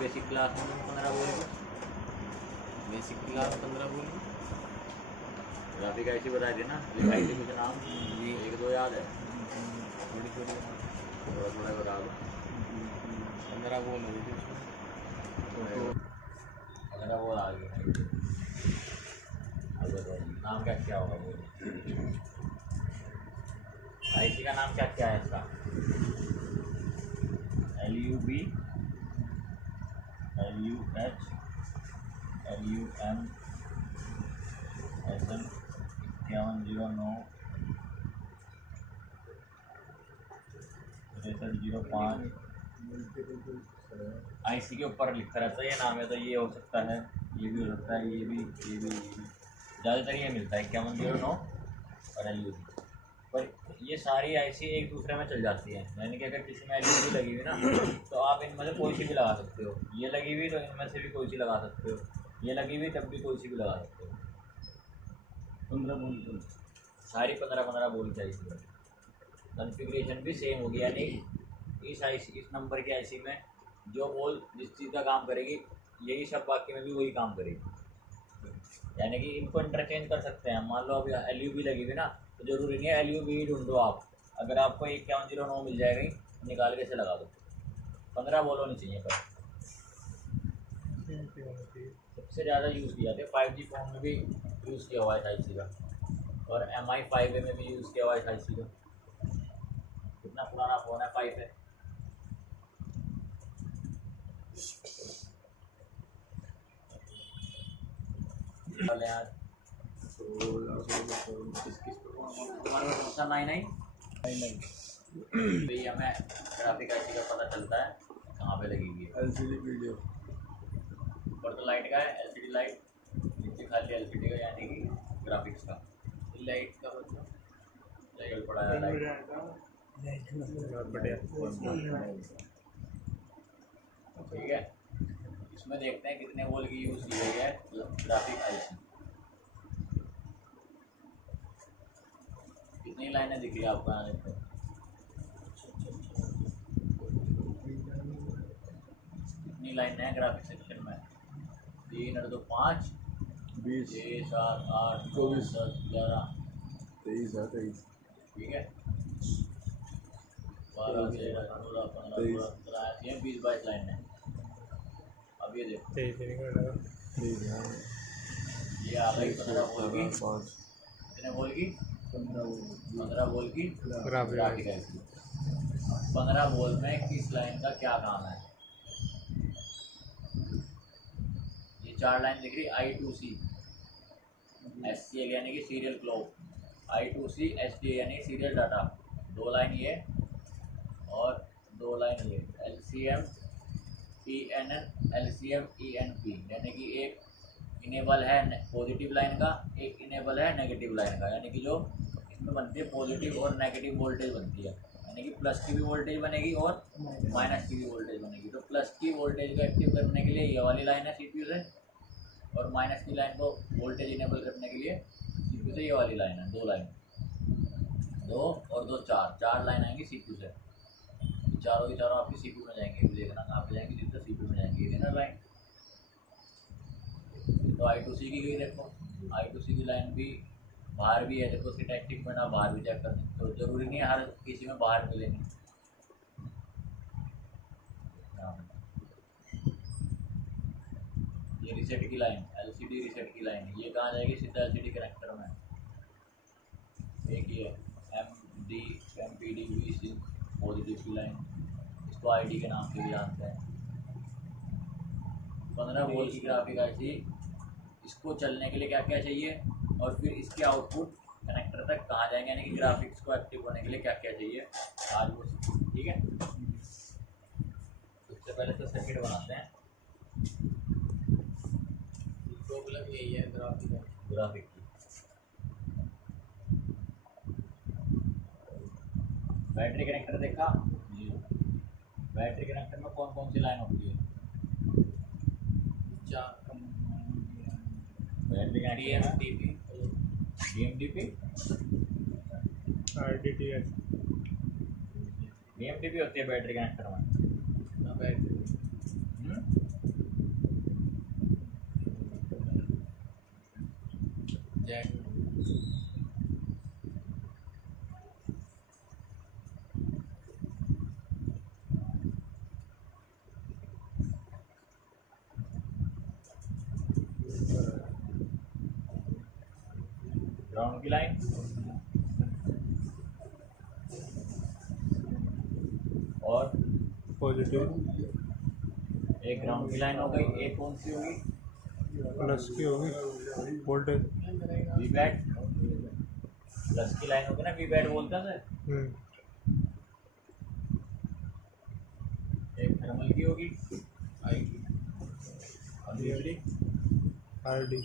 Basic class में 15 बोल के, बेसिक क्लास 15 बोल के ग्राफिक ऐसी बताई थी ना, लिखाई थी कुछ नाम, एक दो याद है, थोड़ी थोड़ी थोड़ा थोड़ा बता दो। 15 बोल हो गई उसमें, 15 बोल आ गई। नाम क्या क्या होगा बोल, आईसी का नाम क्या क्या है इसका? LUB, LUH, LUM, SN 5109 6305। IC के ऊपर लिखा रहता है ये नाम है, तो ये हो सकता है, ये भी हो सकता है, ये भी ज़्यादातर ये मिलता है 5109 और LUB। पर ये सारी आईसी एक दूसरे में चल जाती है, यानी कि अगर किसी में LUB लगी हुई ना तो आप इनमें से कोई सी भी लगा सकते हो, ये लगी हुई तो इनमें से भी कोई सी लगा सकते हो, ये लगी हुई तब भी कोई सी भी लगा सकते हो। 15 बोल सारी 15 बोल की आईसी में कॉन्फ़िगरेशन भी सेम होगी, यानी इस आईसी, इस नंबर की आईसी में जो बोल जिस चीज़ का काम करेगी, यही सब बाकी में भी वही काम करेगी। यानी कि इनको इंटरचेंज कर सकते हैं। मान लो अभी LUB लगी हुई ना, तो जरूरी नहीं है LUB ही ढूंढो आप, अगर आपको 5109 मिल जाएगी निकाल के से लगा दो। 15 बोल होनी चाहिए पर सबसे ज़्यादा यूज़ किया जाता है 5G फोन में भी यूज़ किया हुआ है आईसी का, और MI 5A में भी यूज़ किया हुआ है आईसी का। कितना पुराना फ़ोन है 5A, यार तुम्हारे 99 भाई हमें ग्राफिक आईसी का पता चलता है कहाँ पे लगी हुई है। LCD वीडियो ऊपर तो लाइट का है, LCD लाइट, नीचे खाली LCD का, यानी कि ग्राफिक्स का। लाइट का मतलब लाइट पड़ा है, बढ़िया। ठीक है। इसमें देखते हैं कितने वोल्ट की यूज़ की गई है ग्राफिक आईसी। कितनी लाइनें दिख रही है आपको यहाँ देखते हैं, कितनी लाइन है ग्राफिक सेक्शन में? 3 और 2 5 20 6 7 8 24 10 11 23 ठीक है। 12 13 14 15 16 17 20 22 लाइन है। अब ये देखो ये आ गई 15 वोल्ट की, कितने वोल्ट की? 15 वोल्ट की ग्राफिक आईसी। 15 वोल्ट में किस लाइन का क्या काम है? ये 4 लाइन दिख रही, I2C SCL यानी कि सीरियल क्लॉक, I2C SDA यानी सीरियल डाटा, 2 लाइन ये और 2 लाइन ये, LCM ENN LCM ENP, यानी कि एक इनेबल है पॉजिटिव लाइन का, एक इनेबल है नेगेटिव लाइन का, यानी कि जो इसमें बनती है पॉजिटिव और नेगेटिव वोल्टेज बनती है, यानी कि प्लस की भी वोल्टेज बनेगी और माइनस की भी वोल्टेज बनेगी। तो प्लस की वोल्टेज को एक्टिव करने के लिए ये वाली लाइन है CPU से, और माइनस की लाइन को वोल्टेज इनेबल करने के लिए CPU से ये वाली लाइन है। 2 लाइन, 2 और 2 4 लाइन आएंगी CPU से, चारों की चारों आपकी CPU में जाएंगे। देखना कहाँ पे जाएंगी, जितना CPU में जाएंगी, देना लाइन। तो I2C की गई, देखो I2C की लाइन भी बाहर भी है, देखो उसकी टैक्टिक में ना बाहर भी चेक कर सकते हो, जरूरी नहीं है हर किसी में बाहर मिलेंगे। ये रीसेट की लाइन, LCD रीसेट की लाइन, ये कहाँ जाएगी? सीधा LCD कनेक्टर में। एक ये MPD VC पॉजिटिव की लाइन, इसको ID के नाम से भी जानते हैं। 15 वोल्ट की ग्राफिक आईसी, इसको चलने के लिए क्या क्या चाहिए, और फिर इसके आउटपुट कनेक्टर तक कहाँ जाएंगे, यानी कि ग्राफिक्स को एक्टिव होने के लिए क्या क्या चाहिए आज वो, ठीक है। सबसे पहले तो सर्किट बनाते हैं, प्रॉब्लम यही है ग्राफिक की। बैटरी कनेक्टर देखा, बैटरी कनेक्टर में कौन कौन सी लाइन होती है? Battery connector DMDP RTTS DMDP होती है बैटरी कनेक्टर में। जेट ग्राउंड की लाइन और पॉजिटिव एक ग्राउंड की लाइन हो गई। एक कौन सी होगी? प्लस की होगी वोल्टेज। वी बैट प्लस की लाइन होगी ना, वी बैट बोलते हैं सर। एक थर्मल की होगी आई की और दूसरी आर डी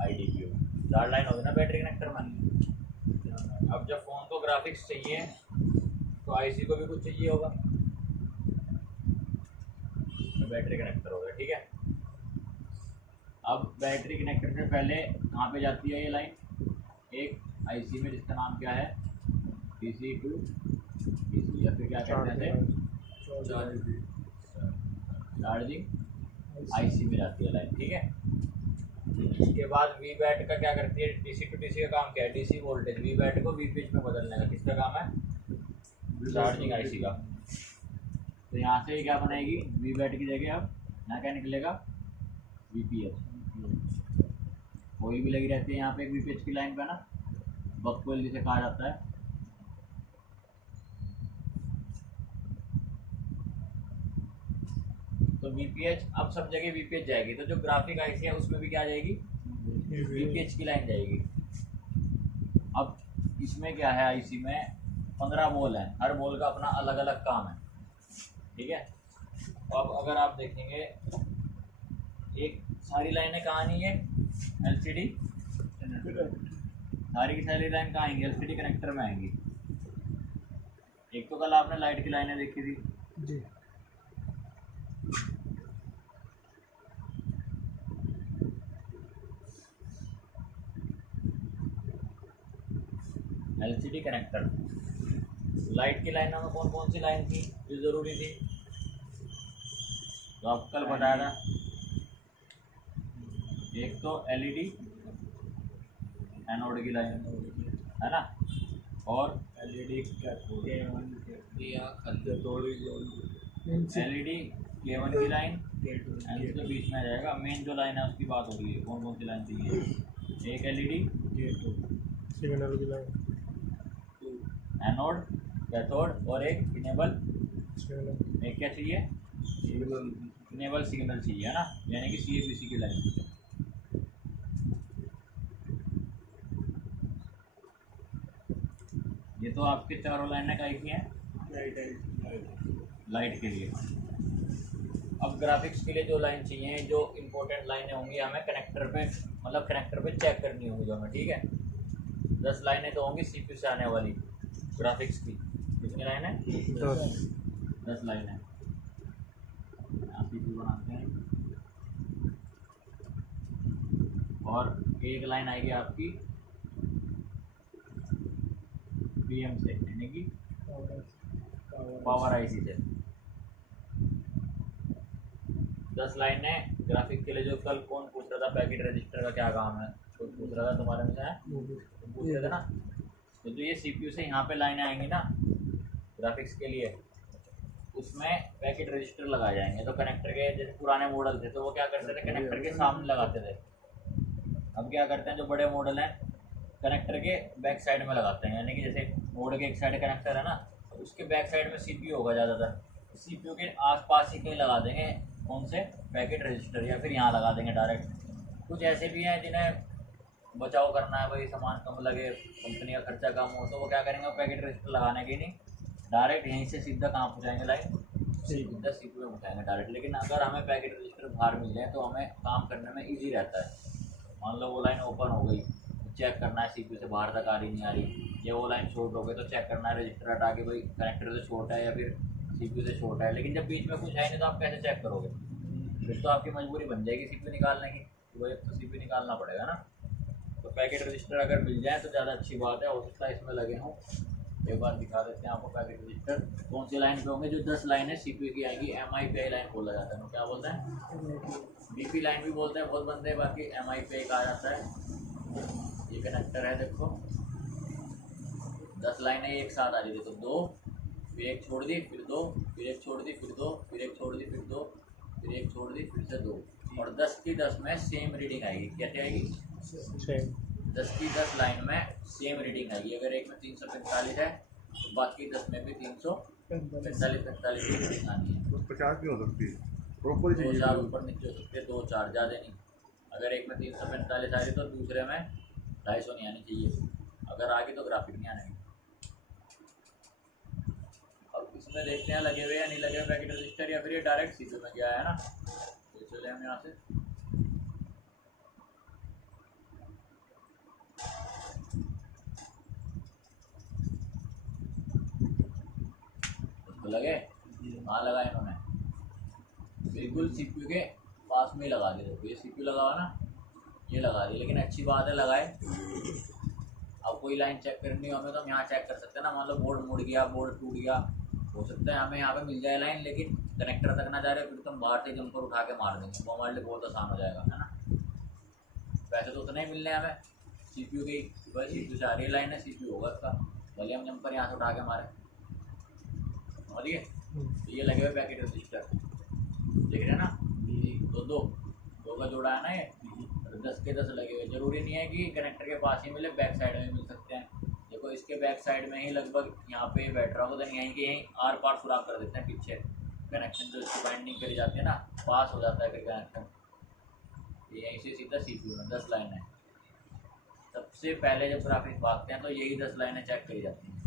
आईडी की होगी। 4 लाइन होगी ना बैटरी कनेक्टर में। अब जब फ़ोन को ग्राफिक्स चाहिए तो आईसी को भी कुछ चाहिए होगा, तो बैटरी कनेक्टर हो गया। ठीक है, अब बैटरी कनेक्टर से पहले कहाँ पे जाती है ये लाइन? एक आईसी में जिसका नाम क्या है? DC टू DC, या फिर क्या कहते हैं चार्जिंग आईसी में जाती है लाइन। ठीक है, इसके बाद वी बैट का क्या करती है? DC टू DC का काम क्या है? DC वोल्टेज वी बैट को वी पिच में बदलने का किसका काम है? चार्जिंग आईसी का। तो यहाँ से क्या बनाएगी वी बैट की जगह? अब यहाँ क्या निकलेगा? VPH। कोई भी लगी रहती है यहाँ पे VPH की लाइन पे ना, बक कोयल जिसे कहा जाता है। तो VPH अब सब जगह VPH जाएगी, तो जो ग्राफिक आईसी है उसमें भी क्या जाएगी? VPH की लाइन जाएगी। अब इसमें क्या है? आईसी में 15 बोल हैं, हर बोल का अपना अलग अलग काम है। ठीक है, तो अब अगर आप देखेंगे एक सारी लाइनें कहाँ नहीं है? LCD सारी की सारी लाइन कहाँ आएंगी? LCD कनेक्टर में आएंगी। एक तो कल आपने लाइट की लाइनें देखी थी जी। LCD connector. लाइट की लाइनों में कौन कौन सी लाइन थी जो ज़रूरी थी? तो आप कल बताया था, एक तो LED एनोड की लाइन है ना, और LED K1 की लाइन एन के बीच में आ जाएगा। मेन जो लाइन है उसकी बात हो रही है, कौन कौन सी लाइन चाहिए? एक LED सिग्नल की लाइन एनोड कैथोड और एक इनेबल। सिग्नल एक क्या चाहिए? इनेबल सिग्नल चाहिए, है ना, यानी कि CABC की लाइन। ये तो आपके चारों लाइनें काहे की हैं? लाइट के लिए। अब ग्राफिक्स के लिए जो लाइन चाहिए, जो इम्पोर्टेंट लाइनें होंगी हमें कनेक्टर पे, मतलब कनेक्टर पे चेक करनी होंगी जो हमें। ठीक है, 10 लाइनें तो होंगी CPU से आने वाली ग्राफिक्स की। कितनी लाइनें? 10 लाइनें। यहाँ CPU बनाते हैं और एक लाइन आएगी आपकी PM से, यानी कि पावर IC से। 10 लाइनें ग्राफिक के लिए। जो कल कौन पूछ रहा था पैकेट रजिस्टर का क्या काम है, कोई पूछ रहा था तुम्हारे में से है? पूछ रहे थे ना। तो जो ये CPU से यहाँ पे लाइनें आएंगी ना ग्राफिक्स के लिए, उसमें पैकेट रजिस्टर लगाए जाएंगे। तो कनेक्टर के जैसे पुराने मॉडल थे तो वो क्या करते थे? कनेक्टर के सामने लगाते थे। अब क्या करते हैं जो बड़े मॉडल हैं, कनेक्टर के बैक साइड में लगाते हैं, यानी कि जैसे बोर्ड के एक साइड कनेक्टर है ना, तो उसके बैक साइड में CPU होगा ज़्यादातर। CPU के आसपास ही कहीं लगा देंगे कौन से? पैकेट रजिस्टर, या फिर यहाँ लगा देंगे डायरेक्ट। कुछ ऐसे भी हैं जिन्हें बचाव करना है, भाई सामान कम लगे, कंपनी का खर्चा कम हो, तो वो क्या करेंगे? पैकेट रजिस्टर लगाने की नहीं, डायरेक्ट यहीं से सीधा कहाँ पहुँचाएंगे लाइन? सीधा CPU में पहुँचाएंगे डायरेक्ट। लेकिन अगर हमें पैकेट रजिस्टर बाहर मिल जाए तो हमें काम करने में ईजी रहता है। मान लो वो लाइन ओपन हो गई, चेक करना है CPU से बाहर तक आ रही नहीं आ रही, या वो लाइन शॉर्ट हो गई तो चेक करना है रजिस्टर हटा के भाई कनेक्टर से शॉर्ट है या फिर CPU से शॉर्ट है। लेकिन जब बीच में कुछ है नहीं तो आप कैसे चेक करोगे? फिर तो आपकी मजबूरी बन जाएगी CPU निकालने की, तो भाई तो CPU निकालना पड़ेगा ना। तो पैकेट रजिस्टर अगर मिल जाए तो ज़्यादा अच्छी बात है। हो सकता है इसमें लगे हों, एक बार दिखा देते हैं आपको पैकेट रजिस्टर कौन सी लाइन पे होंगे। जो 10 लाइनें CPU की आएंगी, MIPI लाइन बोला जाता है। क्या बोलते हैं? BP लाइन भी बोलते हैं बहुत बंदे, बाकी MIPI कहा जाता है। कनेक्टर है देखो, 10 लाइनें एक साथ आ रही, देखो 2, फिर एक छोड़ दी, फिर 2, फिर एक छोड़ दी, फिर 2, फिर एक छोड़ दी, फिर 2, फिर एक छोड़ दी, फिर से 2, और 10 की 10 में सेम रीडिंग आएगी। क्या आएगी? सेम। 10 की 10 लाइन में सेम रीडिंग आएगी। अगर एक में 345 है तो बाकी 10 में भी 345 की रीडिंग आनी है। 50 नहीं हो सकती, प्रॉपर 2 4 ऊपर नीचे हो सकते हैं, 2 4 ज़्यादा नहीं। अगर एक में 345 आ रही तो दूसरे में 250 नहीं आनी चाहिए। अगर आगे तो ग्राफिक नहीं आने। अब इसमें देखते हैं लगे हुए या नहीं लगे हुए पैकेट रजिस्टर, या फिर ये डायरेक्ट सीपीयू में गया है ना। तो चले हम यहाँ से लगे, कहाँ लगा इन्होंने? बिल्कुल सीपीयू के पास में ही लगा दिया। देखो ये सीपीयू लगा हुआ ना, ये लगा दी, लेकिन अच्छी बात है लगाए। अब कोई लाइन चेक करनी हो हमें तो हम यहाँ चेक कर सकते हैं ना। मान लो बोर्ड मुड़ गया, बोर्ड टूट गया, हो सकता है हमें यहाँ पे मिल जाए लाइन, लेकिन कनेक्टर तक ना जा रहे, फिर तो हम बाहर से जंपर उठा के मार देंगे, वो हमारे लिए बहुत आसान हो जाएगा, है ना। पैसे तो उतने ही मिलने हैं हमें सीपीयू की, भाई सीपीयू से आ रही लाइन है, सीपीयू होगा उसका, भले हम जंपर यहाँ से उठा के मारे। समझिए, तो ये लगे हुए पैकेट रजिस्टर देख रहे हैं ना, तो दो का जोड़ा है ना ये, 10 के 10 लगे हुए। जरूरी नहीं है कि कनेक्टर के पास ही मिले, बैक साइड में मिल सकते हैं। देखो इसके बैक साइड में ही लगभग यहाँ पे बैठ रहा होगा, तो यहीं के यहीं आर पार सुराख कर देते हैं पीछे। कनेक्शन जो इसकी बाइंडिंग करी जाती है ना, पास हो जाता है फिर कनेक्शन। यहीं से सीधा सीपीयू में 10 लाइनें। सबसे पहले जब ग्राफिक्स भागते हैं तो यही 10 लाइनें चेक करी जाती हैं।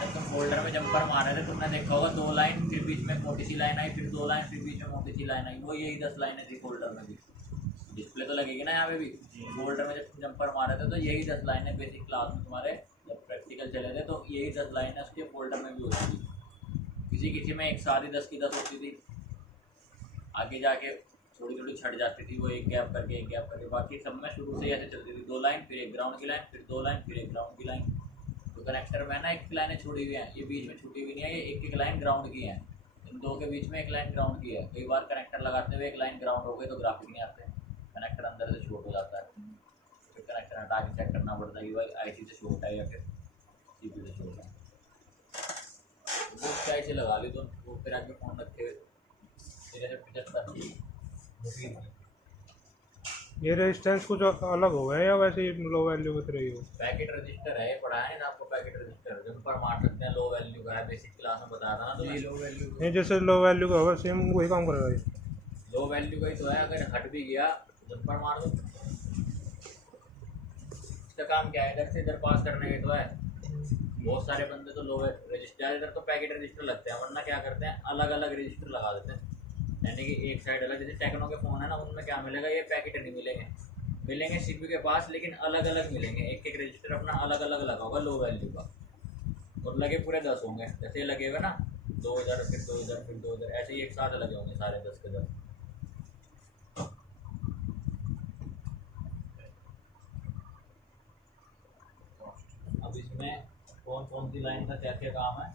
जब तुम फोल्डर में जंपर मार रहे थे तुमने देखा होगा 2 लाइन, फिर बीच में मोटी सी लाइन आई, फिर 2 लाइन, फिर बीच में मोटी सी लाइन आई, वो यही 10 लाइनें थी फोल्डर में भी। डिस्प्ले तो लगेगी ना यहाँ पे भी। फोल्डर में जब तुम जंपर मार रहे थे तो यही 10 लाइनें बेसिक क्लास में तुम्हारे जब प्रैक्टिकल चले थे तो यही 10 लाइनें उसके फोल्डर में भी होती थी। किसी में एक साथ ही 10 की 10 होती थी, आगे जाके थोड़ी थोड़ी छट जाती थी, वो एक गैप करके। बाकी सब में शुरू से ही ऐसे चलती थी, 2 लाइन, फिर एक ग्राउंड की लाइन, फिर 2 लाइन, फिर एक ग्राउंड की लाइन। तो कनेक्टर में ना एक लाइनें छुड़ी हुई हैं, ये बीच में छुटी हुई नहीं है, ये एक लाइन ग्राउंड की है। इन दो के बीच में एक लाइन ग्राउंड की है। कई बार कनेक्टर लगाते हुए एक लाइन ग्राउंड हो गई तो ग्राफिक नहीं आते, कनेक्टर अंदर से शॉर्ट हो जाता है, फिर कनेक्टर हटा के चेक करना पड़ता है कि भाई आईसी से शॉर्ट है या फिर सीपीयू से शॉर्ट है। वो क्या ऐसे लगा ली तो वो फिर आगे फोन रखे हुए मेरे से 75 ये रेजिस्टेंस कुछ अलग हो गए या वैसे ही लो वैल्यू बत रही हो? पैकेट रजिस्टर है, पढ़ा है ना आपको पैकेट रजिस्टर, जंपर मार सकते हैं, लो वैल्यू का है, बेसिक क्लास में बता रहा ना। तो लो वैल्यू नहीं, जैसे लो वैल्यू का होगा सेम वही काम करेगा ये। लो वैल्यू का ही तो है, अगर हट भी गया जंपर मार दो। इसका काम क्या है, इधर से इधर पास करने के तो है। बहुत सारे बंदे तो लो रजिस्टर, इधर तो पैकेट रजिस्टर लगते हैं, वरना क्या करते हैं अलग अलग रजिस्टर लगा देते हैं। यानी कि एक साइड अलग, जैसे टेक्नो के फ़ोन है ना, उनमें क्या मिलेगा, ये पैकेट नहीं मिलेंगे सीपीयू के पास, लेकिन अलग अलग मिलेंगे। एक एक रजिस्टर अपना अलग अलग लगा होगा लो वैल्यू का, और लगे पूरे 10 होंगे। जैसे लगे हुए ना 2 इधर, फिर 2 इधर, फिर 2 इधर, ऐसे ही एक साथ लगे होंगे सारे 10 के 10। अब इसमें कौन कौन सी लाइन का क्या क्या काम है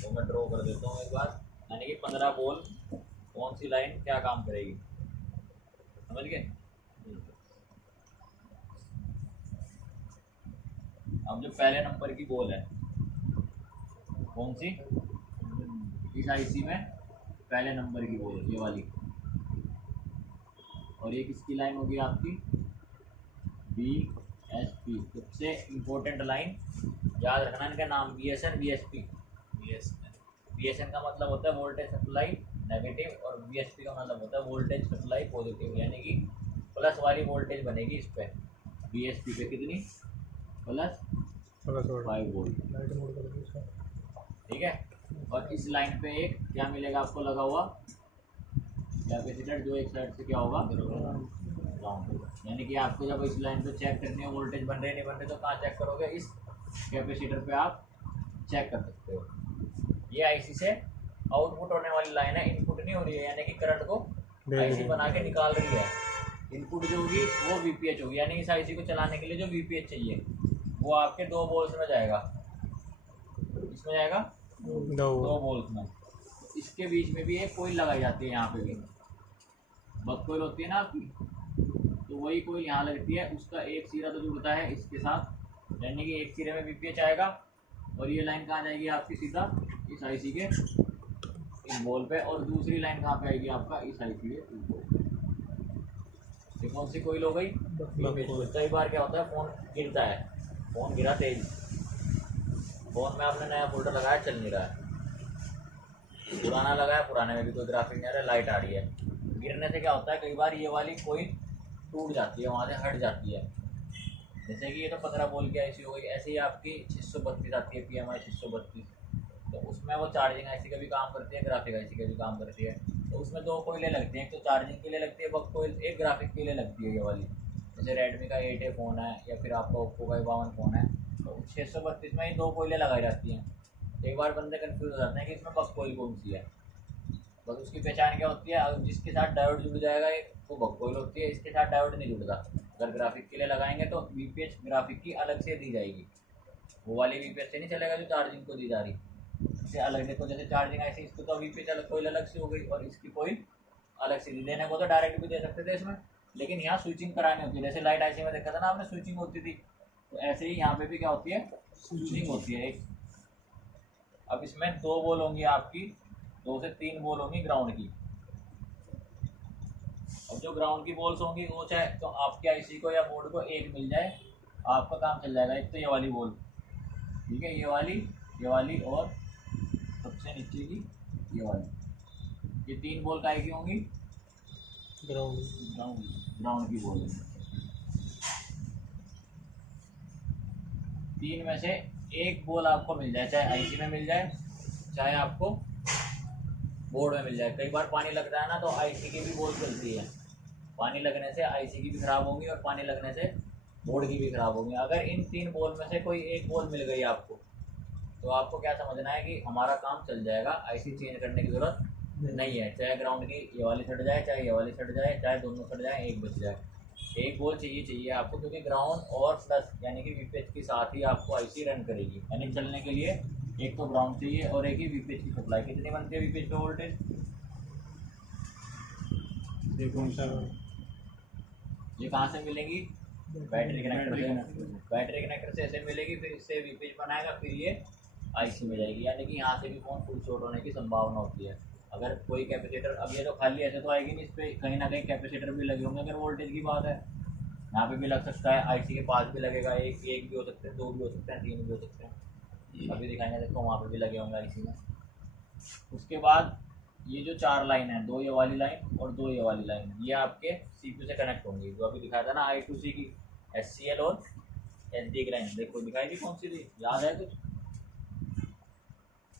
तो मैं ड्रॉ कर देता हूँ एक बार। यानी कि 15 बॉल कौन सी लाइन क्या काम करेगी, समझ गए। अब जो पहले नंबर की बॉल है कौन सी, इस आईसी में पहले नंबर की बॉल ये वाली, और ये किसकी लाइन होगी आपकी, BSP। सबसे इम्पोर्टेंट लाइन याद रखना, इनका नाम BSN VSP। BSN का मतलब होता है वोल्टेज सप्लाई नेगेटिव, और VSP का मतलब होता है वोल्टेज सप्लाई पॉजिटिव। यानी कि प्लस वाली वोल्टेज बनेगी इस पे, BSP पे कितनी, प्लस 5 वोल्ट, ठीक है। और इस लाइन पे एक क्या मिलेगा आपको लगा हुआ कैपेसिटर, जो एक साइड से क्या होगा ग्राउंड। यानी कि आपको जब इस लाइन पे चेक करनी है वोल्टेज बन रहे नहीं बन रहे, तो कहाँ चेक करोगे, इस कैपेसिटर पे आप चेक कर सकते हो। ये आईसी से आउटपुट होने वाली लाइन है, इनपुट नहीं हो रही है, यानी कि करंट को आईसी बना के निकाल रही है। इनपुट जो होगी वो VPH होगी, यानी इस आईसी को चलाने के लिए जो VPH चाहिए वो आपके 2 बॉल्स में जाएगा। इसमें जाएगा 2 बॉल्स में। इसके बीच में भी एक कोईल लगाई जाती है, यहाँ पे भी बक कोईल होती है ना आपकी, तो वही कोई यहाँ लगती है, उसका एक सिरा तो जुड़ता है इसके साथ, यानी कि एक सिरे में वीपीएच आएगा और ये लाइन कहाँ जाएगी आपकी सीधा इस आईसी के इस बॉल पे, और दूसरी लाइन कहाँ पे आएगी आपका इस आईसी के इस बॉल पे। ये कौन सी कोई हो गई? कई बार क्या होता है फ़ोन गिरता है, फ़ोन गिरा तेज, फ़ोन में आपने नया फोल्डर लगाया चल नहीं रहा है, पुराना लगाया पुराने में भी कोई ग्राफिक नहीं आ रहा है, लाइट आ रही है, गिरने से क्या होता है कई बार ये वाली कोई टूट जाती है, वहाँ से हट जाती है। जैसे कि ये तो 15 वोल्ट की आईसी हो गई, ऐसे ही आपकी 632 आती है PMI 632, तो उसमें वो चार्जिंग आईसी का भी काम करती है, ग्राफिक आईसी का भी काम करती है। तो उसमें दो कोयले लगती हैं, एक तो चार्जिंग के लिए लगती है बक कोयल, एक ग्राफिक के लिए लगती है ये वाली। जैसे रेडमी का 8A फ़ोन है या फिर आपका ओप्पो का 52 फ़ोन है, तो 632 में ही दो कोयले लगाई जाती हैं। एक बार बंदे कन्फ्यूज हो जाते हैं कि इसमें बक कोयल कौन सी है, बस उसकी पहचान क्या होती है, अगर जिसके साथ डायोड जुड़ जाएगा एक वो बक कोयल होती है, इसके साथ डायोड नहीं जुड़ता। अगर ग्राफिक के लिए लगाएंगे तो वीपीएच ग्राफिक की अलग से दी जाएगी, वो वाली वीपीएच से नहीं चलेगा जो चार्जिंग को दी जा रही, इससे अलग। देखो जैसे चार्जिंग ऐसी, इसको तो वीपीएच अलग कोयल अलग से हो गई और इसकी कोयल अलग से दी। देने को तो डायरेक्ट भी दे सकते थे इसमें, लेकिन यहाँ स्विचिंग करानी होती है। जैसे लाइट ऐसी में देखा था ना आपने, स्विचिंग होती थी, तो ऐसे ही यहाँ पे भी क्या होती है, स्विचिंग होती है एक। अब इसमें 2 बॉल होंगी आपकी, 2 से 3 बॉल होंगी ग्राउंड की। और जो ग्राउंड की बॉल्स होंगी वो चाहे तो आपके आईसी को या बोर्ड को एक मिल जाए, आपका काम चल जाएगा। एक तो ये वाली बॉल, ठीक है, ये वाली और सबसे नीचे की ये वाली, ये 3 बॉल काय की होंगी, ग्राउंड की बॉल। 3 में से एक बॉल आपको मिल जाए, चाहे आईसी में मिल जाए चाहे आपको बोर्ड में मिल जाए। कई बार पानी लगता है ना, तो आईसी की भी बॉल चलती है, पानी लगने से आईसी की भी खराब होंगी और पानी लगने से बोर्ड की भी खराब होंगी। अगर इन 3 बॉल में से कोई एक बॉल मिल गई आपको, तो आपको क्या समझना है कि हमारा काम चल जाएगा, आईसी चेंज करने की ज़रूरत नहीं है। चाहे ग्राउंड की ये वाली सट जाए, चाहे ये वाली सट जाए, चाहे दोनों सट जाए, एक बच जाए, एक बॉल चाहिए आपको, क्योंकि ग्राउंड और प्लस यानी कि वीपीएच के साथ ही आपको आईसी रन करेगी। यानी चलने के लिए एक तो ग्राउंड चाहिए और एक ही वीपीएच की सप्लाई। कितनी बनती है वीपीएच पे वोल्टेज? ये कहाँ से मिलेंगी? बैटरी कनेक्टर से। बैटरी कनेक्टर से ऐसे मिलेगी, फिर इससे वीपीएच बनाएगा, फिर ये आईसी में जाएगी। यानी कि यहाँ से भी फ़ोन फुल शॉर्ट होने की संभावना होती है। अगर कोई कैपेसिटर, अब ये तो खाली ऐसे तो आएगी नहीं, इस पर कहीं ना कहीं कैपेसिटर भी लगे होंगे। अगर वोल्टेज की बात है, यहाँ पे भी लग सकता है, आईसी के पास भी लगेगा, एक भी हो सकते हैं, 2 भी हो सकते हैं, 3 भी हो सकते हैं। अभी दिखाएंगे, देखो वहाँ पे भी लगे होंगे आईसी में। उसके बाद ये जो 4 लाइन है, 2 ये वाली लाइन और 2 ये वाली लाइन, ये आपके सीपीयू से कनेक्ट होंगी। जो अभी दिखाया था ना I2C की SCL और SD की लाइन, देखो दिखाई थी कौन सी थी, याद है कुछ?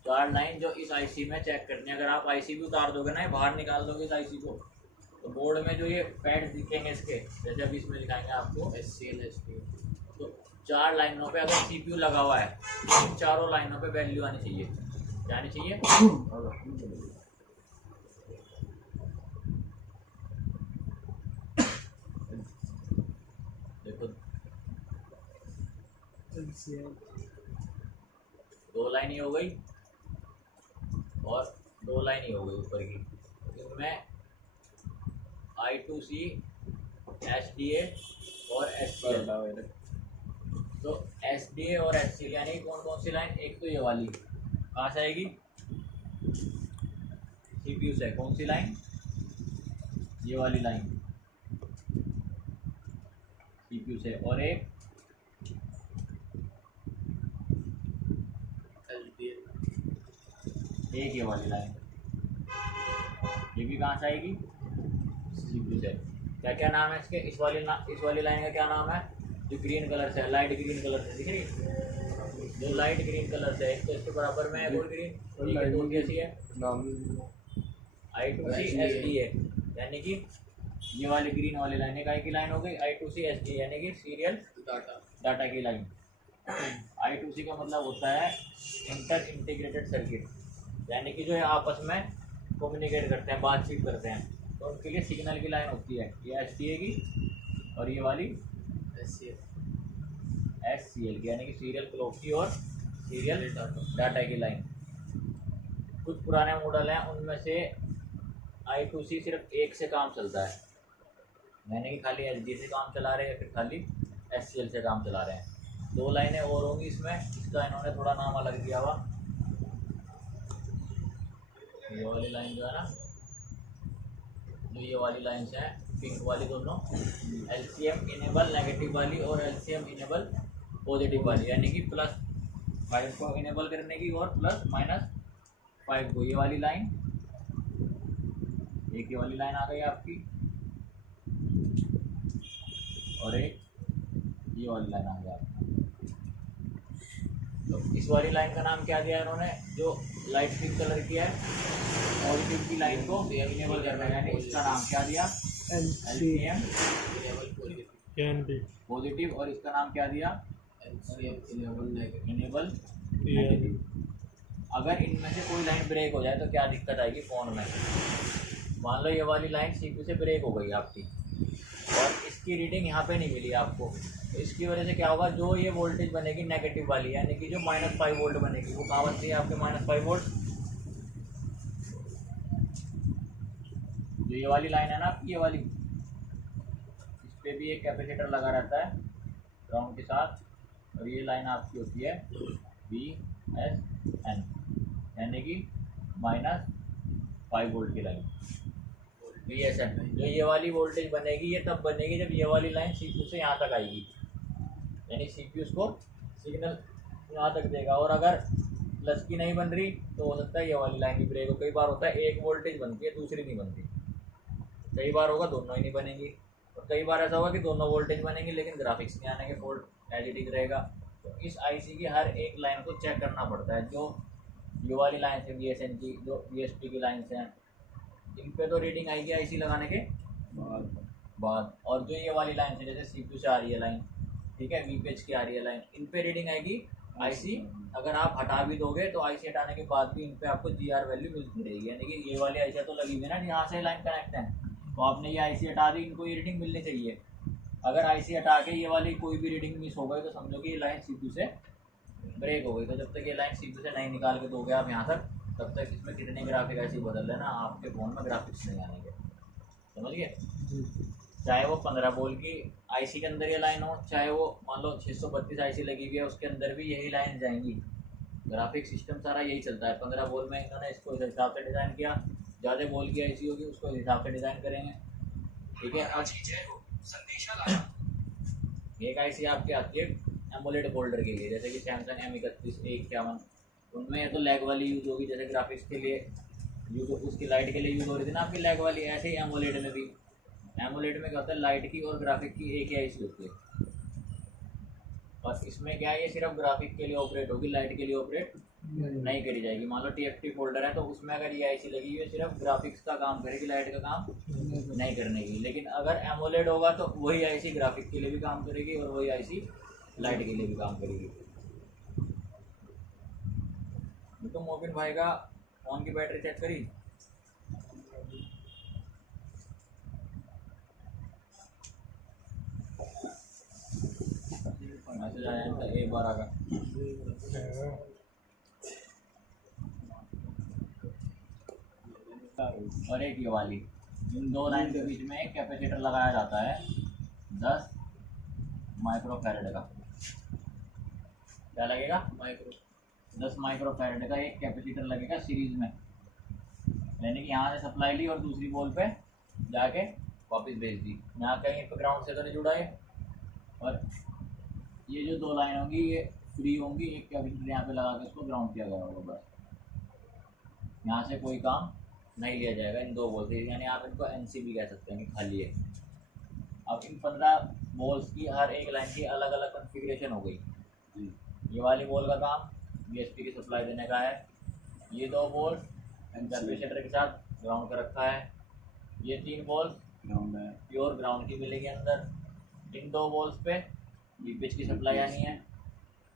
4 लाइन जो इस आईसी में चेक करनी है। अगर आप आईसी भी उतार दोगे ना, बाहर निकाल दोगे इस आईसी को, तो बोर्ड में जो ये पैड दिखेंगे इसके, जैसे अभी इसमें दिखाएंगे आपको SCL SPU, तो 4 लाइनों पे अगर सीपीयू लगा हुआ है, तो चारों लाइनों पे वैल्यू आनी चाहिए, आनी चाहिए। देखो 2 लाइन ही हो गई और 2 लाइन ही हो गई ऊपर की। इनमें I2C, SDA और SCL। तो SDA और SCL यानी कौन कौन सी लाइन? एक तो ये वाली कहाँ से आएगी? सीपीयू से। कौन सी लाइन? ये वाली लाइन सीपीयू से। और एक ये वाली लाइन, ये भी कहाँ से आएगी? सीपीयू से। क्या क्या नाम है इसके? इस वाली लाइन का क्या नाम है? जो ग्रीन कलर से, लाइट ग्रीन कलर से दिख रही, जो लाइट ग्रीन कलर से, एक तो इसके बराबर में है और ग्रीन, ठीक है, तो कैसी है? I2C SDA, यानी कि ये वाली ग्रीन वाली लाइन एक की लाइन हो गई I2C SDA, यानी कि सीरियल डाटा की लाइन। I2C का मतलब होता है इंटर इंटीग्रेटेड सर्किट, यानी कि जो है आपस में कम्युनिकेट करते हैं, बातचीत करते हैं, तो उनके लिए सिग्नल की लाइन होती है ये SDA की, और ये वाली SCL की, यानी कि सीरियल क्लॉक की और सीरियल डाटा की लाइन। कुछ पुराने मॉडल हैं, उनमें से I2C सिर्फ एक से काम चलता है, यानी कि खाली एच से काम चला रहे हैं या फिर खाली SCL से काम चला रहे हैं। 2 लाइनें और होंगी इसमें, इसका इन्होंने थोड़ा नाम अलग दिया हुआ। ये वाली लाइन जो है ना, जो ये वाली लाइन्स हैं पिंक वाली दोनों, LCM इनेबल नेगेटिव वाली और LCM इनेबल पॉजिटिव वाली, यानी कि +5 को इनेबल करने की और +-5 को। ये वाली लाइन, एक ये वाली लाइन आ गई आपकी और एक ये वाली लाइन आ गई आपकी। तो इस वाली लाइन का नाम क्या दिया इन्होंने, जो लाइट पिंक कलर की है पॉजिटिव की लाइन को इनेबल करना है, यानी इसका नाम क्या दिया, LCM पॉजिटिव, और इसका नाम क्या दिया, इनेबल नेगेटिव। अगर इनमें से कोई लाइन ब्रेक हो जाए तो क्या दिक्कत आएगी फ़ोन में। मान लो ये वाली लाइन CPU से ब्रेक हो गई आपकी और इसकी रीडिंग यहाँ पे नहीं मिली आपको, तो इसकी वजह से क्या होगा, जो ये वोल्टेज बनेगी नेगेटिव वाली, यानी कि जो -5 वोल्ट बनेगी, वो कहाँ बनती है आपके -5 वोल्ट। जो ये वाली लाइन है ना आपकी, ये वाली, इस पर भी एक कैपेसिटर लगा रहता है ग्राउंड के साथ, और ये लाइन आपकी होती है VSN, यानी कि -5 वोल्ट की लाइन VSN। जो ये वाली वोल्टेज बनेगी ये तब बनेगी जब ये वाली लाइन CPU से यहाँ तक आएगी, यानी CPU उसको सिग्नल यहाँ तक देगा। और अगर प्लस की नहीं बन रही तो हो सकता है ये वाली लाइन भी ब्रेक हो। कई बार होता है एक वोल्टेज बनती है दूसरी नहीं बनती, कई बार होगा दोनों ही नहीं बनेंगी, और कई बार ऐसा होगा कि दोनों वोल्टेज बनेंगी लेकिन ग्राफिक्स नहीं आने के, फॉल्ट एज इट इज रहेगा। तो इस IC की हर एक लाइन को चेक करना पड़ता है। जो ये वाली लाइन है VSN की, जो VSP की लाइन हैं, इन पे तो रीडिंग आएगी IC लगाने के बाद। और जो ये वाली लाइन है जैसे CPU से आ रही है लाइन, ठीक है, VPH की आ रही है लाइन, इन पे रीडिंग आएगी IC। अगर आप हटा भी दोगे तो IC हटाने के बाद भी इन पे आपको GR वैल्यू मिलती रहेगी, यानी कि ये वाली IC तो लगी हुई है ना जहाँ से लाइन कनेक्ट है, तो आपने ये IC हटा दी, इनको ये रीडिंग मिलनी चाहिए। अगर IC हटा के ये वाली कोई भी रीडिंग मिस हो गई तो समझो कि ये लाइन CPU से ब्रेक हो गई। तो जब तक ये लाइन CPU से नहीं निकाल के दोगे आप यहाँ तक, तब तक इसमें कितने ग्राफिक ऐसे बदल लेना, आपके फ़ोन में ग्राफिक्स नहीं आने के, समझ गए। चाहे वो 15 वोल्ट की IC के अंदर ये लाइन हो, चाहे वो मान लो 632 IC लगी हुई है उसके अंदर भी यही लाइन जाएंगी। ग्राफिक सिस्टम सारा यही चलता है। 15 वोल्ट में इन्होंने इसको इस हिसाब से डिज़ाइन किया, ज़्यादा वोल्ट की IC होगी उसको इस हिसाब से डिज़ाइन करेंगे, ठीक है। अब एक IC आपकी आती है एमोलेड फोल्डर के लिए, जैसे कि सैमसंग M31A51, उनमें या तो लैग वाली यूज़ होगी, जैसे ग्राफिक्स के लिए यूज़, उसकी लाइट के लिए यूज़ हो रही थी ना आपकी लैग वाली, ऐसे ही एमोलेड में भी। एमोलेड में क्या होता है, लाइट की और ग्राफिक की एक ही IC होती है, और इसमें क्या है, ये सिर्फ ग्राफिक के लिए ऑपरेट होगी, लाइट के लिए ऑपरेट नहीं करी जाएगी। मान लो TFT फोल्डर है तो उसमें अगर ये IC लगी हुई है सिर्फ ग्राफिक्स का काम करेगी, लाइट का काम नहीं करने की। लेकिन अगर एमोलेड होगा तो वही IC ग्राफिक के लिए भी काम करेगी और वही IC लाइट के लिए भी काम करेगी। तो मोबिन भाई का फ़ोन की बैटरी चेक करी, मैसेज आया था 1/12 का। और एक ये वाली, इन दो लाइन के बीच में एक कैपेसिटर लगाया जाता है 10 माइक्रोफैरड का। क्या लगेगा, 10 माइक्रोफैरड का एक कैपेसिटर लगेगा सीरीज में, यानी कि यहाँ से सप्लाई ली और दूसरी बॉल पे जाके वापस भेज दी। यहाँ कहीं पे ग्राउंड से तो नहीं जुड़ा है, और ये जो दो लाइन होंगी ये फ्री होंगी, एक कैपेसिटर यहाँ पे लगा के इसको ग्राउंड किया गया होगा बस। यहाँ से कोई काम नहीं लिया जाएगा इन दो बॉल से, यानी आप इनको NC भी कह सकते हैं कि खाली है। अब इन 15 बॉल्स की हर एक लाइन की अलग अलग कॉन्फ़िगरेशन हो गई। ये वाली बॉल का काम VSP की सप्लाई देने का है, ये दो बॉल कैपेसिटर के साथ ग्राउंड कर रखा है, ये 3 बॉल्स ग्राउंड है, प्योर ग्राउंड की मिलेगी अंदर। इन 2 बॉल्स पे VPH की सप्लाई आनी है,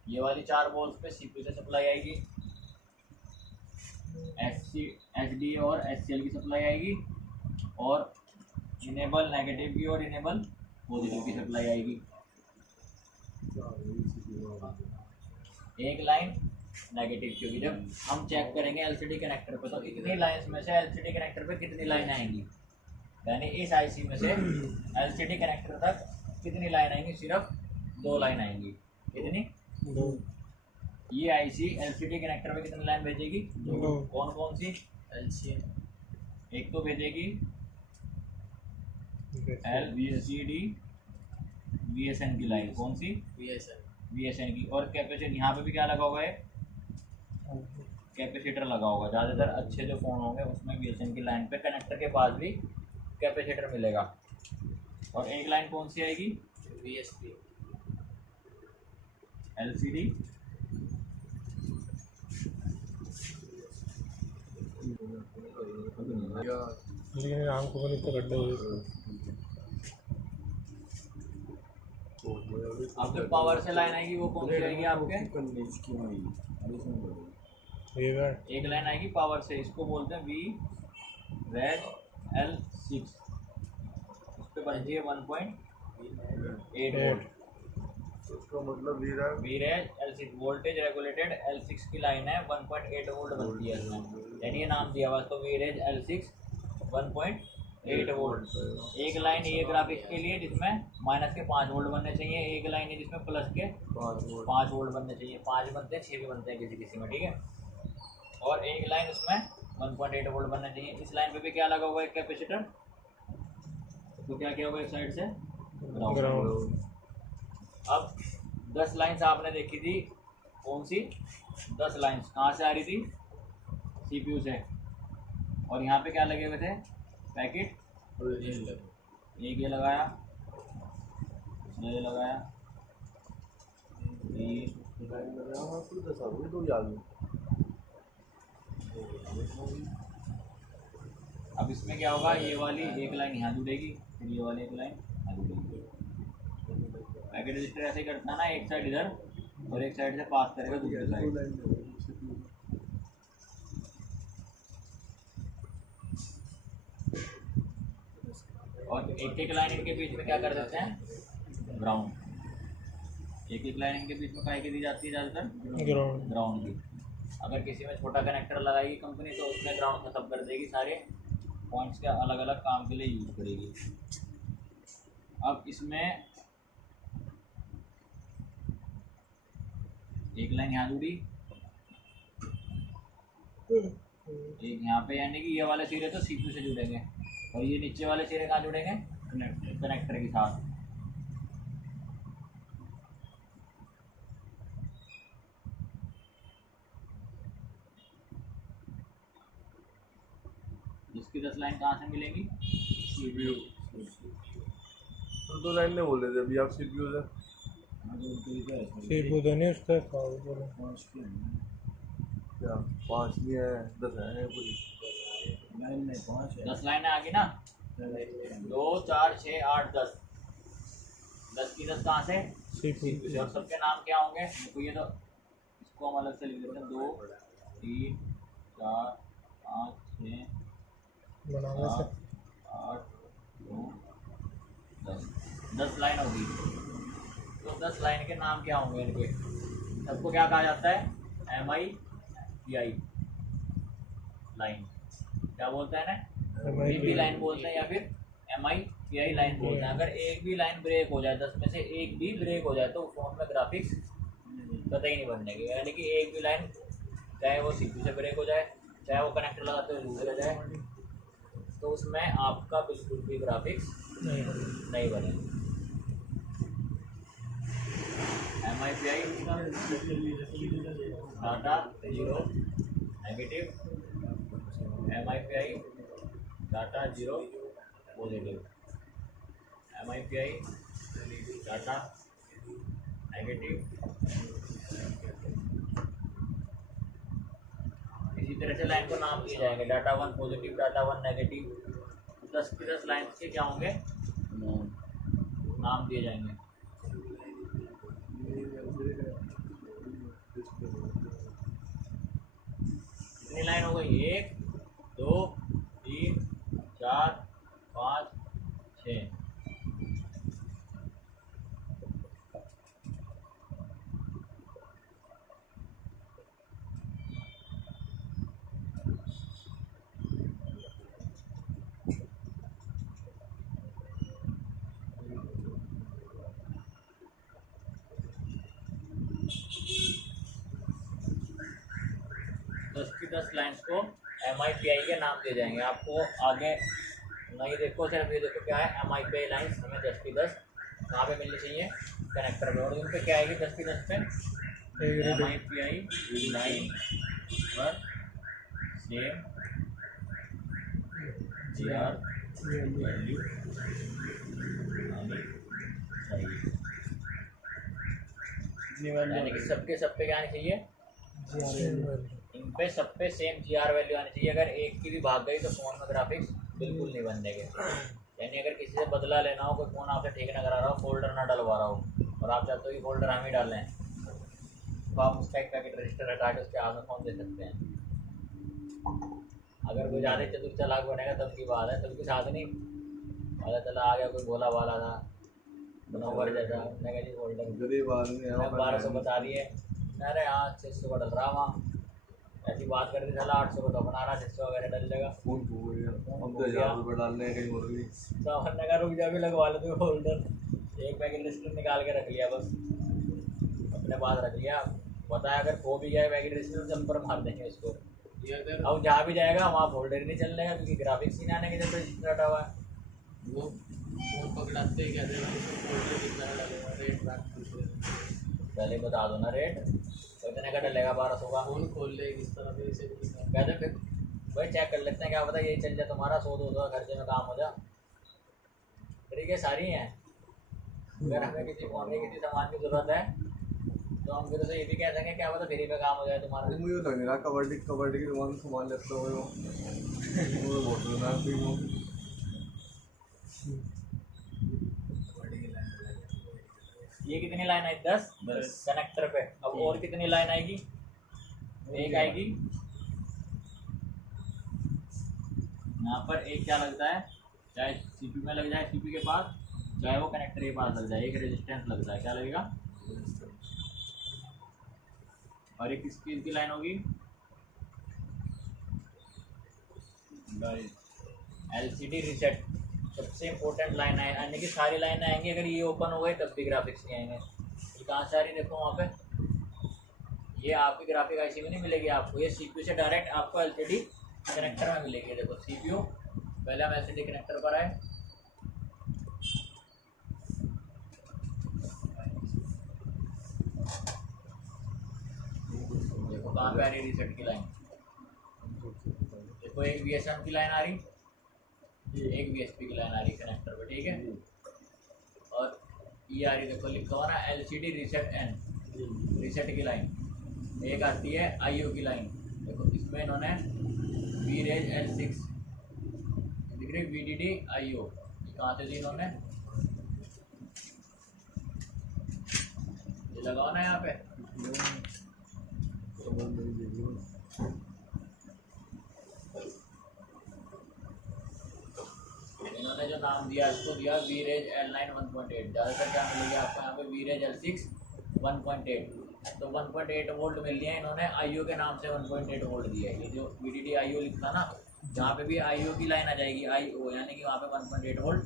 ये वाली 4 बॉल्स पे CPU से सप्लाई आएगी, HD और SCL की सप्लाई आएगी, और इनेबल नेगेटिव की और इनेबल पॉजिटिव की सप्लाई आएगी। एक लाइन नेगेटिव, क्योंकि जब हम चेक करेंगे LCD कनेक्टर पे तो इतनी लाइन्स में से LCD कनेक्टर पे कितनी लाइन आएंगी, यानी इस आईसी में से एलसीडी कनेक्टर तक कितनी लाइन आएंगी? सिर्फ 2 लाइन आएंगी। कितनी? 2 ये आईसी एलसीडी कनेक्टर में कितनी लाइन भेजेगी? 2 कौन कौन सी? एक तो भेजेगी एलसीडी वीएसएन की लाइन। कौन सी? वीएसएन की। और कैपेसिटर यहाँ पे भी क्या लगा हुआ है? कैपेसिटर लगा होगा। ज़्यादातर अच्छे जो फ़ोन होंगे उसमें वीएसएन की लाइन पे कनेक्टर के पास भी कैपेसिटर मिलेगा। और एक लाइन कौन सी आएगी? वीएसपी एलसीडी लेकिन आंखों में तो गड्ढे हुए। अब जो पावर से लाइन आएगी वो कौन सी आएगी आपके? एक लाइन आएगी पावर से, इसको बोलते हैं वी रेज L6। उस पर बनती है 1.8 वोल्ट। उसका मतलब we raise L6 voltage regulated L6 की लाइन है, 1.8 वोल्ट बनती है इसमें। यानी ये नाम दिया हुआ है तो वी रेज L6 1.8 वोल्ट। एक लाइन ये ग्राफिक्स के लिए जिसमें माइनस के 5 वोल्ट बनने चाहिए, एक लाइन है जिसमें प्लस के 5 वोल्ट बनने चाहिए। 5 बनते हैं, 6 भी बनते हैं किसी किसी में, ठीक है। और एक लाइन उसमें 1.8 वोल्ट बनना चाहिए। इस लाइन पे भी क्या लगा हुआ है? कैपेसिटर। तो क्या किया होगा एक साइड से? ग्राउंड। अब 10 लाइन्स आपने देखी थी, कौन सी? 10 लाइन्स कहाँ से आ रही थी? सीपीयू से। और यहाँ पे क्या लगे हुए थे? पैकेट। एक ये लगाया, ये लगाया, अब इसमें क्या होगा? ये वाली एक लाइन यहाँ जुड़ेगी, फिर ये वाली एक लाइन यहाँ जुड़ेगी। पैकेट रजिस्टर ऐसे ही करता है ना, एक साइड इधर और एक साइड से पास करेगा दूसरी साइड। और एक एक लाइन इनके बीच में क्या कर देते हैं? ग्राउंड। एक एक लाइन इनके बीच में काय की दी जाती है? ज़्यादातर ग्राउंड की। अगर किसी में छोटा कनेक्टर लगाएगी कंपनी तो उसमें ग्राउंड खत्म कर देगी, सारे पॉइंट्स के अलग अलग काम के लिए यूज़ करेगी। अब इसमें एक लाइन यहाँ जुड़ी, एक यहाँ पे, यानी कि ये वाले सिरे तो सीपीयू से जुड़ेंगे और ये नीचे वाले सिरे कहाँ जुड़ेंगे? कनेक्टर के साथ। इसकी 10 लाइन कहाँ से मिलेंगी? सीपीयू। तो 2 लाइन ने बोले थे अभी आप सीपीयू से। सीपीयू तो नहीं उसका क्या 5 नहीं है, 10 है पूरी लाइन में 5 है। 10 लाइनें आ गई ना? 2 4 6 8 10। 10 की 10 कहाँ से? सीपीयू से। और सबके नाम क्या होंगे? देखो ये तो इसको हम अलग से लिख देते हैं। 2 3 4 5 6 बनाने से 8 9 10। 10 लाइन होगी। तो 10 लाइन के नाम क्या होंगे इनके? सबको क्या कहा जाता है? MIPI line. क्या बोलते हैं ना? MIPI लाइन बोलते हैं या फिर MIPI लाइन बोलते हैं। अगर एक भी लाइन ब्रेक हो जाए, 10 में से एक भी ब्रेक हो जाए तो फोन में ग्राफिक्स कतई नहीं बनने की। यानी कि एक भी लाइन, चाहे वो सीपीयू से ब्रेक हो जाए, चाहे वो कनेक्टर लगाते हुए लूज रह जाए, तो उसमें आपका बिल्कुल भी ग्राफिक्स नहीं बनेगा। MIPI data 0 negative, MIPI data 0 positive, MIPI data negative. इसी तरह से लाइन को नाम दिए जाएंगे, डाटा 1 पॉजिटिव, डाटा 1 नेगेटिव। 10 की 10 लाइन के क्या होंगे? नाम दिए जाएंगे। कितनी लाइन हो गई? 1 2 3 4 5 6। 10 लाइन्स को MIPI के नाम दिए जाएंगे। आपको आगे नहीं देखो, सिर्फ ये देखो क्या है MIPI लाइन्स हमें 10 की 10 कहाँ पे मिलनी चाहिए, कनेक्टर पे। और उन पे क्या आएगी 10 की 10 पे MIPI लाइन पर सेम GR वैल्यू यानी कि सबके सब पे क्या आनी चाहिए, इन पे सब पे सेम GR वैल्यू आनी चाहिए। अगर एक की भी भाग गई तो फ़ोन में ग्राफिक्स बिल्कुल नहीं बनने के। यानी अगर किसी से बदला लेना हो, कोई फ़ोन आपसे ठीक ना करा रहा हो, फोल्डर ना डलवा रहा हो और आप चाहते हो कि फोल्डर हम ही डालें, तो आप उसका एक पैकेट रजिस्टर हटा के उसके हाथ में फ़ोन दे सकते हैं। अगर कोई ज़्यादा चतुर चालाक बनेगा तब की बात है, तब के साथ नहीं पता चला आ गया कोई बोला वाला था नंबर जैसा, मैं कहा जी फोल्डर गरीब आदमी है, 1200 बता दिए, अरे हाँ 600 का डल रहा वहाँ, ऐसी बात कर रही चला 800 का तो बना रहा, 600 वगैरह डल जाएगा। फोन खो गया, हम तो 1000 रुपये डालने हैं कहीं और भी। सामान का रुक जा भी लगवा लेते हो फोल्डर, एक पैकेट लिस्ट निकाल के रख लिया, बस अपने पास रख लिया, बताया अगर खो भी गया पैकेट लिस्ट में जंपर मार देंगे उसको। अब जहाँ भी जाएगा वहाँ फोल्डर ही नहीं चलने का, क्योंकि ग्राफिक्स ही नहीं आने के जब रजिस्टर हटा हुआ है। वो फोन पकड़ाते ही कहते हैं फोल्डर कितना डालेगा, रेट बात पूछ रहे हैं। पहले बता दो ना रेट, तो इतने का डलेगा 1200 का। फोन खोल ले किस तरह से इसे कहते फिर भाई चेक कर लेते हैं, क्या पता यही चल जाए तुम्हारा 100-200 खर्चे में काम हो जाए। तरीके सारी हैं। अगर हमें किसी फोन की किसी सामान की ज़रूरत है तो हम फिर से ये भी कह देंगे क्या पता फ्री पे काम हो जाए तुम्हारा। मुझे लग रहा कबड्डी की दुकान से सामान लेते हो वो बहुत लेना भी हो। ये कितनी लाइन आई 10 कनेक्टर पे। अब और कितनी लाइन आएगी, एक आएगी यहाँ पर, एक क्या लगता है चाहे CPU में लग जाए, CPU के पास, चाहे वो कनेक्टर के पास लग जाए, एक रेजिस्टेंस लगता है, क्या लगेगा। और एक किस चीज़ की लाइन होगी, LCD रीसेट, सबसे इम्पोर्टेंट लाइन है। यानी कि सारी लाइनें आएंगी, अगर ये ओपन हो गई तब भी ग्राफिक्स नहीं आएंगे। ये कहाँ से आ रही देखो वहाँ पे, ये आपकी ग्राफिक IC में नहीं मिलेगी आपको, ये CPU से डायरेक्ट आपको LCD कनेक्टर में मिलेगी। देखो CPU, पहले हम LCD कनेक्टर पर आए, देखो कहाँ पे आ रही रीसेट की लाइन, देखो एक VSM की लाइन आ रही, एक VSP की लाइन आ रही कनेक्टर पे, ठीक है। और ये आ रही देखो लिखा हुआ ना LCD रीसेट N, रीसेट की लाइन। एक आती है IO की लाइन, देखो इसमें इन्होंने VREG L6 दिख रही, VDD IO, ये कहाँ से दी इन्होंने, ये लगाओ ना यहाँ पे। इन्होंने जो नाम दिया इसको दिया VREG L9 1.8, ज़्यादातर क्या मिलेगी आपको यहाँ पे VREG L6 1.8, तो 1.8 वोल्ट मिल लिया इन्होंने, IO के नाम से 1.8 वोल्ट दिया है। ये जो VDD IO लिखता ना, जहाँ पे भी IO की लाइन आ जाएगी IO, यानी कि वहाँ पे 1.8 वोल्ट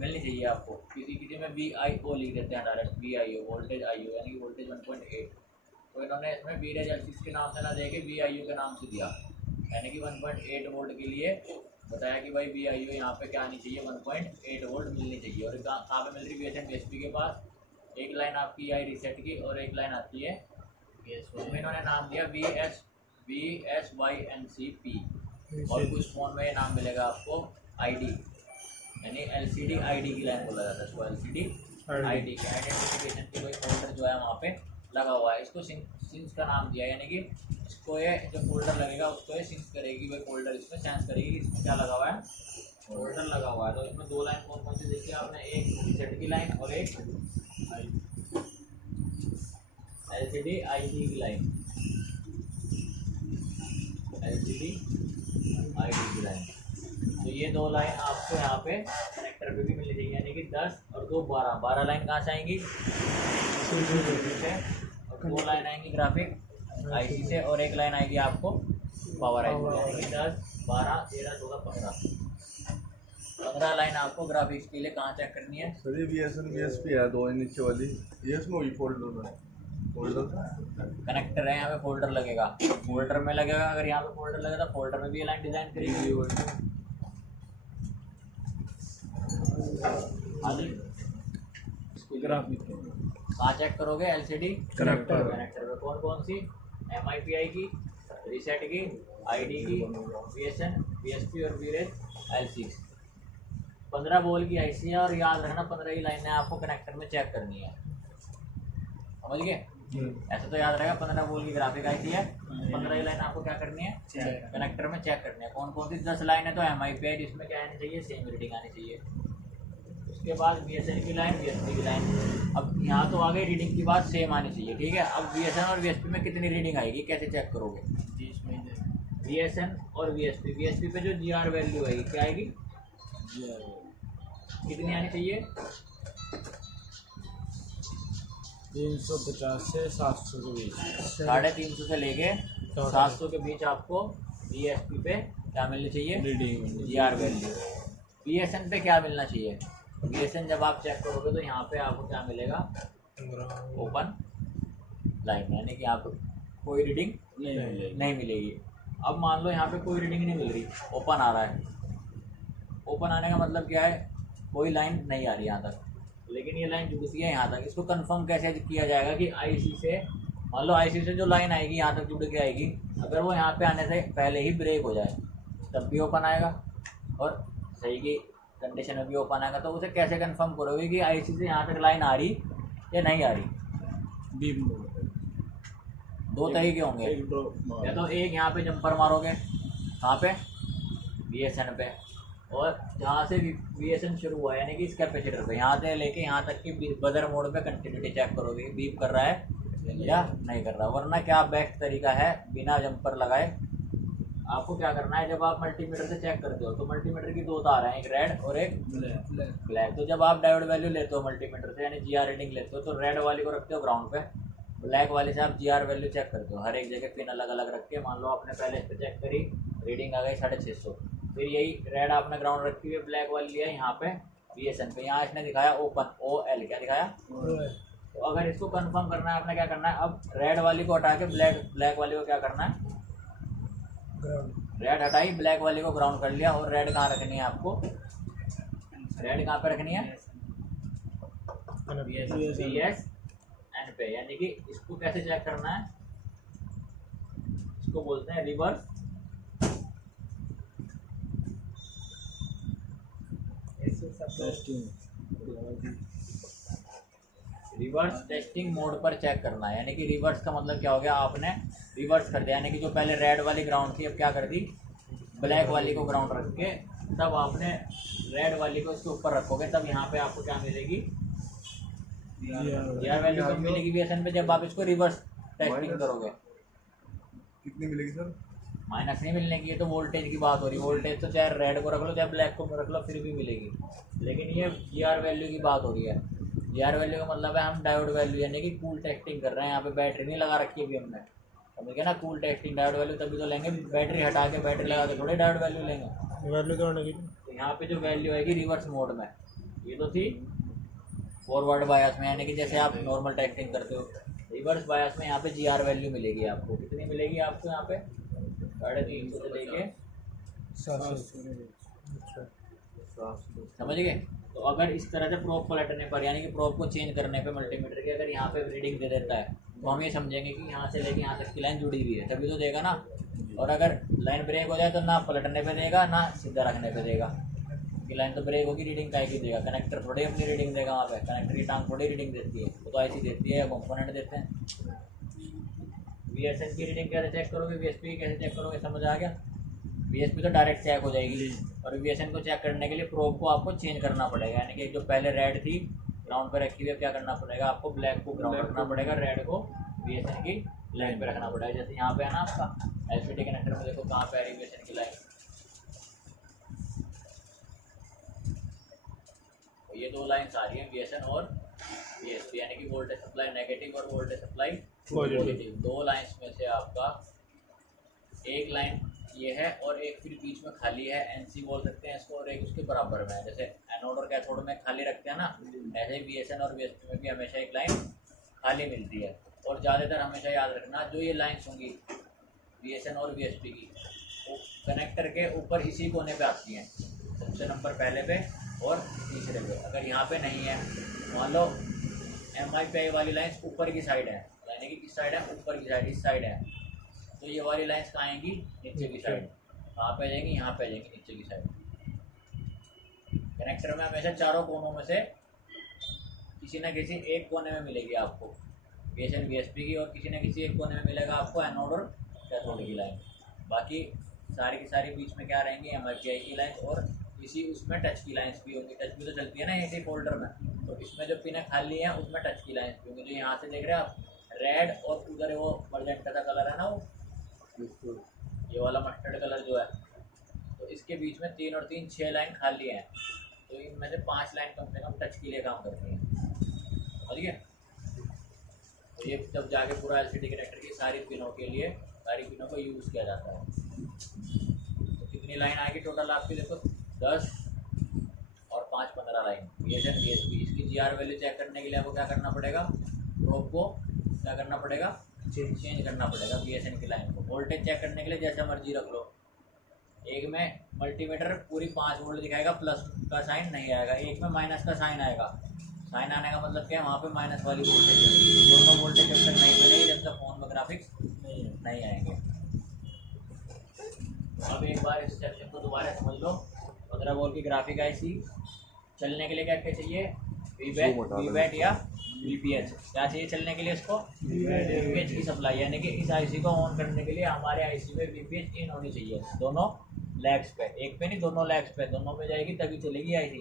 मिलनी चाहिए आपको। किसी में VIO लिख देते हैं डायरेक्ट, VIO वोल्टेज IO, यानी कि वोल्टेज 1.8, तो इन्होंने इसमें VREG L6 के नाम से ना देके VIO के नाम से दिया, यानी कि 1.8 वोल्ट के लिए बताया कि भाई VIO यहाँ पे क्या आनी चाहिए, 1.8 वोल्ट मिलनी चाहिए। और कहाँ पे मिल रही VSM VSP के पास, एक लाइन आपकी आई रीसेट की और एक लाइन आती है उसमें इन्होंने नाम दिया VSYNCP, और कुछ फ़ोन में ये नाम मिलेगा आपको ID, यानी LCD ID की लाइन बोला जाता है इसको, LCD ID की आइडेंटिफिकेशन की कोई फोल्डर जो है वहाँ पे लगा हुआ है, इसको सिंस का नाम दिया, यानी कि इसको ये जो फोल्डर लगेगा उसको ये सिंस करेगी, भाई फोल्डर इसमें सेंस करेगी इसमें क्या लगा हुआ है, फोल्डर लगा हुआ है। तो इसमें दो लाइन कौन कौन सी देखी आपने, एक रीसेट की लाइन और एक LCD ID की लाइन, LCD ID की लाइन। तो ये दो लाइन आपको यहाँ पे कनेक्टर पे भी मिल जाएगी, यानी कि 10 और 2 12 लाइन कहाँ से आएंगी से, और 2 लाइन आएंगी ग्राफिक IC से, और एक लाइन आएगी आपको पावर IC, यानी कि 10 12 13 14 15 लाइन आपको ग्राफिक्स के लिए कहाँ चेक करनी है। सर ये VSM VSP है, 2 नीचे वाली, ये इसमें वही फोल्डर है, फोल्डर कनेक्टर है, यहाँ पे फोल्डर लगेगा, फोल्डर में लगेगा। अगर यहाँ पे फोल्डर लगेगा तो फोल्डर में भी ये लाइन डिजाइन करेगी। हाँ जी, ग्राफिक कहाँ चेक करोगे? एलसीडी कनेक्टर कनेक्टर पे कौन कौन सी? MIPI की, रीसेट की, ID की, VSN, VSP और VRES, L6। 15 वोल्ट की IC है और याद रखना 15 ही लाइनें आपको कनेक्टर में चेक करनी है, समझ गए? ऐसा तो याद रहेगा 15 वोल्ट की ग्राफिक IC है, 15 ही लाइन आपको क्या करनी है? कनेक्टर में चेक करनी है। कौन कौन सी? 10 लाइन है तो MIPI जिसमें क्या आनी चाहिए? सेम रीडिंग आनी चाहिए। उसके बाद VSN की लाइन, VSP की लाइन। अब यहाँ तो आ गई रीडिंग की बात, सेम आनी चाहिए, ठीक है। अब VSN और VSP में कितनी रीडिंग आएगी, कैसे चेक करोगे? VSN और VSP पे जो GR वैल्यू आएगी क्या आएगी? कितनी आनी चाहिए? 350 से 700 के बीच। 350 से लेके 700 के बीच आपको VSP पे क्या मिलनी चाहिए? Reading GR value. VSN पे क्या मिलना चाहिए? VSN जब आप चेक करोगे तो यहाँ पे आपको क्या मिलेगा? ओपन लाइन, यानी कि आपको कोई रीडिंग नहीं मिलेगी। अब मान लो यहाँ पे कोई रीडिंग नहीं मिल रही, ओपन आ रहा है। ओपन आने का मतलब क्या है? कोई लाइन नहीं आ रही यहाँ तक, लेकिन ये लाइन जुड़ती है यहाँ तक। इसको कंफर्म कैसे किया जाएगा कि IC से, मान लो IC से जो लाइन आएगी यहाँ तक जुड़ के आएगी, अगर वो यहाँ पे आने से पहले ही ब्रेक हो जाए तब भी ओपन आएगा, और सही की कंडीशन में भी ओपन आएगा। तो उसे कैसे कंफर्म करोगे कि IC से यहाँ तक लाइन आ रही या नहीं आ रही? बीम दो तरीके होंगे, या तो एक यहाँ पे जंपर मारोगे, कहाँ पे? VSN पे, और जहाँ से VSN शुरू हुआ है यानी कि इस कैपेसिटर पे, यहाँ से लेके यहाँ तक की बजर मोड पे कंटिन्यूटी चेक करोगे, बीप कर रहा है या नहीं कर रहा। वरना क्या बेस्ट तरीका है, बिना जंपर लगाए आपको क्या करना है, जब आप मल्टीमीटर से चेक करते हो तो मल्टीमीटर की 2 तार हैं, एक रेड और एक ब्लैक। तो जब आप डायोड वैल्यू लेते हो मल्टीमीटर से, यानी GR रीडिंग लेते हो, तो रेड वाली को रखते हो ग्राउंड पे, ब्लैक वाले से आप GR वैल्यू चेक करते हो। हर एक जगह पिन अलग अलग रख के, मान लो आपने पहले इस पर चेक करी, रीडिंग आ गई 650, फिर यही रेड आपने ग्राउंड रखी हुई, ब्लैक वाली लिया यहाँ पे VSN पे, यहाँ इसने दिखाया ओपन, OL क्या दिखाया? तो अगर इसको कंफर्म करना है आपने क्या करना है, अब रेड वाली को हटा के ब्लैक वाली को क्या करना है? रेड हटाई, ब्लैक वाली को ग्राउंड कर लिया, और रेड कहाँ रखनी है आपको? रेड कहाँ पे रखनी है? VSN पे। यानी कि इसको कैसे चेक करना है? इसको बोलते हैं रिवर्स टेस्टिंग मोड पर चेक करना है। यानी कि रिवर्स का मतलब क्या हो गया? आपने रिवर्स कर दिया, यानी कि जो पहले रेड वाली ग्राउंड थी अब क्या कर दी? ब्लैक वाली को ग्राउंड रख के तब आपने रेड वाली को इसके ऊपर रखोगे, तब यहाँ पे आपको क्या मिलेगी? GR वैल्यू कब मिलेगी VSN पे? जब आप इसको रिवर्स टेस्टिंग करोगे। कितनी मिलेगी सर? माइनस नहीं मिलने की, ये तो वोल्टेज की बात हो रही है। वोल्टेज तो चाहे रेड को रख लो चाहे ब्लैक को रख लो फिर भी मिलेगी, लेकिन ये GR वैल्यू की बात हो रही है। GR वैल्यू का मतलब है हम डायोड वैल्यू यानी कि कूल टेस्टिंग कर रहे हैं। यहाँ पे बैटरी नहीं लगा रखी है अभी हमने, समझ गया ना? कूल टेस्टिंग डायोड वैल्यू तभी तो लेंगे, बैटरी हटा के बैटरी लगा के थोड़े डायोड वैल्यू लेंगे। वैल्यू तो आने की तो यहाँ पे जो वैल्यू आएगी रिवर्स मोड में, ये तो थी फॉरवर्ड बायस में, यानी कि जैसे आप नॉर्मल टेस्टिंग करते हो। रिवर्स बायस में यहाँ पे GR वैल्यू मिलेगी आपको। कितनी मिलेगी आपको यहाँ पे? 350 से लेके, समझ गए? तो अगर इस तरह से प्रोब पलटने पर, यानी कि प्रोब को चेंज करने पे मल्टीमीटर की, अगर यहाँ पे रीडिंग दे देता है तो हम ये समझेंगे कि यहाँ से लेके यहाँ तक की लाइन जुड़ी हुई है, तभी तो देगा ना। और अगर लाइन ब्रेक हो जाए तो ना पलटने पे देगा ना सीधा रखने पे देगा, कि लाइन तो ब्रेक होगी, रीडिंग काय की देगा? कनेक्टर थोड़ी अपनी रीडिंग देगा वहाँ पे, कनेक्टर की टांग थोड़ी रीडिंग देती है, वो तो IC देती है या कॉम्पोनेंट देते हैं। VSN की रीडिंग कैसे चेक करोगे, VSP की कैसे चेक करोगे, समझ आ गया? VSP तो डायरेक्ट चेक हो जाएगी, और VSN को चेक करने के लिए प्रोब को आपको चेंज करना पड़ेगा। यानी कि जो पहले रेड थी ग्राउंड पर रखी हुई, क्या करना पड़ेगा आपको? ब्लैक को ग्राउंड रखना पड़ेगा, रेड को VSN की लाइन पे रखना पड़ेगा। जैसे यहाँ पे है ना आपका LCD कनेक्टर में, देखो कहाँ पे है VSN की लाइन, ये 2 लाइन्स आ रही है VSN और VSP, यानी कि वोल्टेज सप्लाई नेगेटिव और वोल्टेज सप्लाई पॉजिटिव। 2 लाइन्स में से आपका एक लाइन ये है और एक फिर बीच में खाली है, NC बोल सकते हैं इसको, और एक उसके बराबर में है। जैसे एनोड और कैथोड में खाली रखते हैं ना, ऐसे ही VSN और VSP में भी हमेशा एक लाइन खाली मिलती है। और ज़्यादातर हमेशा याद रखना जो ये लाइन्स होंगी VSN और VSP की, वो कनेक्टर के ऊपर इसी कोने पे आती हैं, सबसे नंबर पहले पे और तीसरे पे। अगर यहाँ पे नहीं है, मान लो MI पे वाली लाइन्स ऊपर की साइड है, यानी कि किस साइड है, ऊपर की साइड, इस साइड है, तो ये वाली लाइन्स कहाँ आएंगी, नीचे की साइड। कहाँ पे आ जाएंगी, यहाँ पे आ जाएंगी, नीचे की साइड। कनेक्टर में हमेशा चारों कोनों में से किसी न किसी एक कोने में मिलेगी आपको VSN VSP की, और किसी न किसी एक कोने में मिलेगा आपको एनोड और कैथोड की लाइन। बाकी सारी की सारी बीच में क्या रहेंगी, MIPI की लाइन, और इसी उसमें टच की लाइन्स भी होंगी। टच भी तो चलती है ना इसी फोल्डर में, तो इसमें जो पिन खाली है उसमें टच की लाइन्स भी होंगी। जो यहाँ से देख रहे हैं आप रेड, और उधर वो मजेंटा का कलर है ना, वो ये वाला मस्टर्ड कलर जो है, तो इसके बीच में 3 और 3 6 लाइन खाली हैं। तो इनमें से 5 लाइन कम से कम टच के लिए काम करती हैं, समझ गए। तो ये जब जाके पूरा LCD कनेक्टर की सारी पिनों के लिए, सारी पिनों को यूज़ किया जाता है। तो कितनी लाइन आएगी टोटल आपकी, देखो 10 और 5 15 लाइन VSN VSP। इसकी GR वैल्यू चेक करने के लिए आपको क्या करना पड़ेगा, प्रोब को क्या करना पड़ेगा, चेंज करना पड़ेगा VSN की लाइन को। वोल्टेज चेक करने के लिए जैसा मर्जी रख लो, एक में मल्टीमीटर पूरी 5 वोल्ट दिखाएगा, प्लस का साइन नहीं आएगा, एक में माइनस का साइन आएगा। साइन आने का मतलब क्या है, वहाँ पे माइनस वाली वोल्टेज है। दोनों वोल्टेज जब तक नहीं बनेगी, जब तक फोन में ग्राफिक्स नहीं आएंगे। अब एक बार इस सेक्शन को दोबारा समझ लो। 15 वोल्ट की ग्राफिक IC चलने के लिए क्या क्या चाहिए, VBAT या VPH। क्या चाहिए चलने के लिए, इसको VPH की सप्लाई, यानी कि इस IC को ऑन करने के लिए हमारे IC में VPH इन होनी चाहिए, दोनों लेग्स पे, एक पे नहीं दोनों लेग्स पे, दोनों में जाएगी तभी चलेगी IC।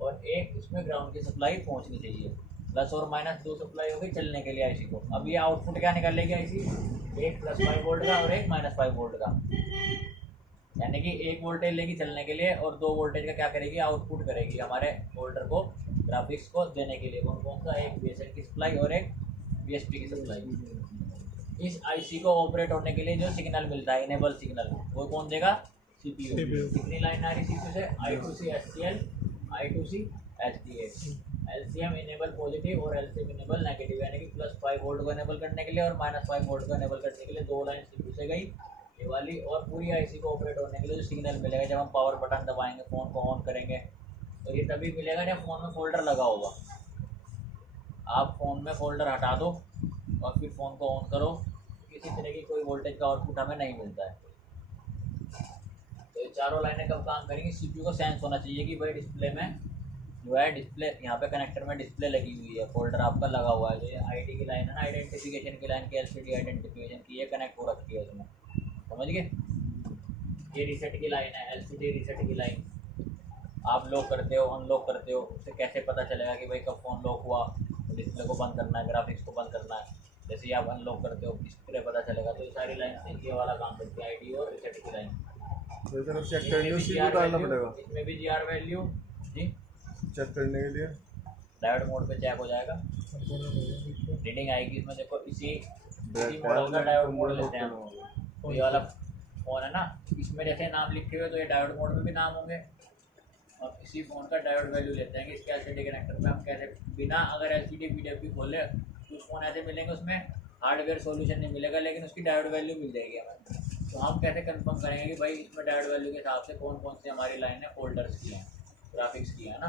और एक इसमें ग्राउंड की सप्लाई पहुंचनी चाहिए, प्लस और माइनस 2 सप्लाई होगी चलने के लिए IC को। अब ये आउटपुट क्या निकालेगी IC, एक +5 वोल्ट का और एक -5 वोल्ट का, यानी कि 1 वोल्टेज लेगी चलने के लिए और 2 वोल्टेज का क्या करेगी, आउटपुट करेगी हमारे होल्डर को, ग्राफिक्स को देने के लिए। कौन कौन सा, एक VSN की सप्लाई और एक VSP की सप्लाई। इस IC को ऑपरेट होने के लिए जो सिग्नल मिलता है, इनेबल सिग्नल, वो कौन देगा, CPU। कितनी लाइन आ रही CPU से, I2C SCL, I2C SDA। LCM enable positive और LCM इनेबल नेगेटिव, यानी कि +5 वोल्ट को इनेबल करने के लिए और -5 वोल्ट को इनेबल करने के लिए 2 लाइन CPU से गई, ये वाली। और पूरी IC को ऑपरेट होने के लिए जो सिग्नल मिलेगा जब हम पावर बटन दबाएंगे, फ़ोन को ऑन करेंगे, तो ये तभी मिलेगा जब फ़ोन में फोल्डर लगा होगा। आप फ़ोन में फोल्डर हटा दो और फिर फ़ोन को ऑन करो, किसी तरह की कोई वोल्टेज का आउटपुट हमें नहीं मिलता है। तो ये चारों लाइनें कब काम करेंगी, CPU को सेंस होना चाहिए कि भाई डिस्प्ले में जो है, डिस्प्ले यहाँ पे कनेक्टर में डिस्प्ले लगी हुई है, फोल्डर आपका लगा हुआ है। जो ये ID की लाइन है ना, आइडेंटिफिकेशन की लाइन की, LCD आइडेंटिफिकेशन की, ये कनेक्ट हो रखी है इसमें, समझ गए। ये रीसेट की लाइन है, LCD रीसेट की लाइन। आप लॉक करते हो, अनलॉक करते हो, उससे कैसे पता चलेगा कि भाई कब फ़ोन लॉक हुआ, तो डिस्प्ले को बंद करना है, ग्राफिक्स को बंद करना है। जैसे ही आप अनलॉक करते हो, डिस्प्ले पता चलेगा। तो ये सारी लाइन से ये वाला काम करती है, ID और रीसेट की लाइन। चेक करने डालना पड़ेगा, इसमें भी GR वैल्यू जी चेक करने के लिए डायोड मोड पे चेक हो जाएगा, रीडिंग आएगी इसमें। देखो इसी मॉडल का डायोड मोड लेते हैं हम। तो ये वाला फ़ोन है ना, इसमें जैसे नाम लिखे हुए तो ये डायोड मोड में भी नाम होंगे। अब इसी फ़ोन का डायोड वैल्यू लेते हैं कि इसके LCD कनेक्टर में हम कैसे, बिना अगर LCD PDFP खोले, कुछ फ़ोन ऐसे मिलेंगे उसमें हार्डवेयर सॉल्यूशन नहीं मिलेगा, लेकिन उसकी डायोड वैल्यू मिल जाएगी हमें। तो हम कैसे कंफर्म करेंगे कि भाई इसमें डायोड वैल्यू के हिसाब से कौन कौन सी हमारी लाइन है, फोल्डर्स की हैं, ग्राफिक्स की है ना।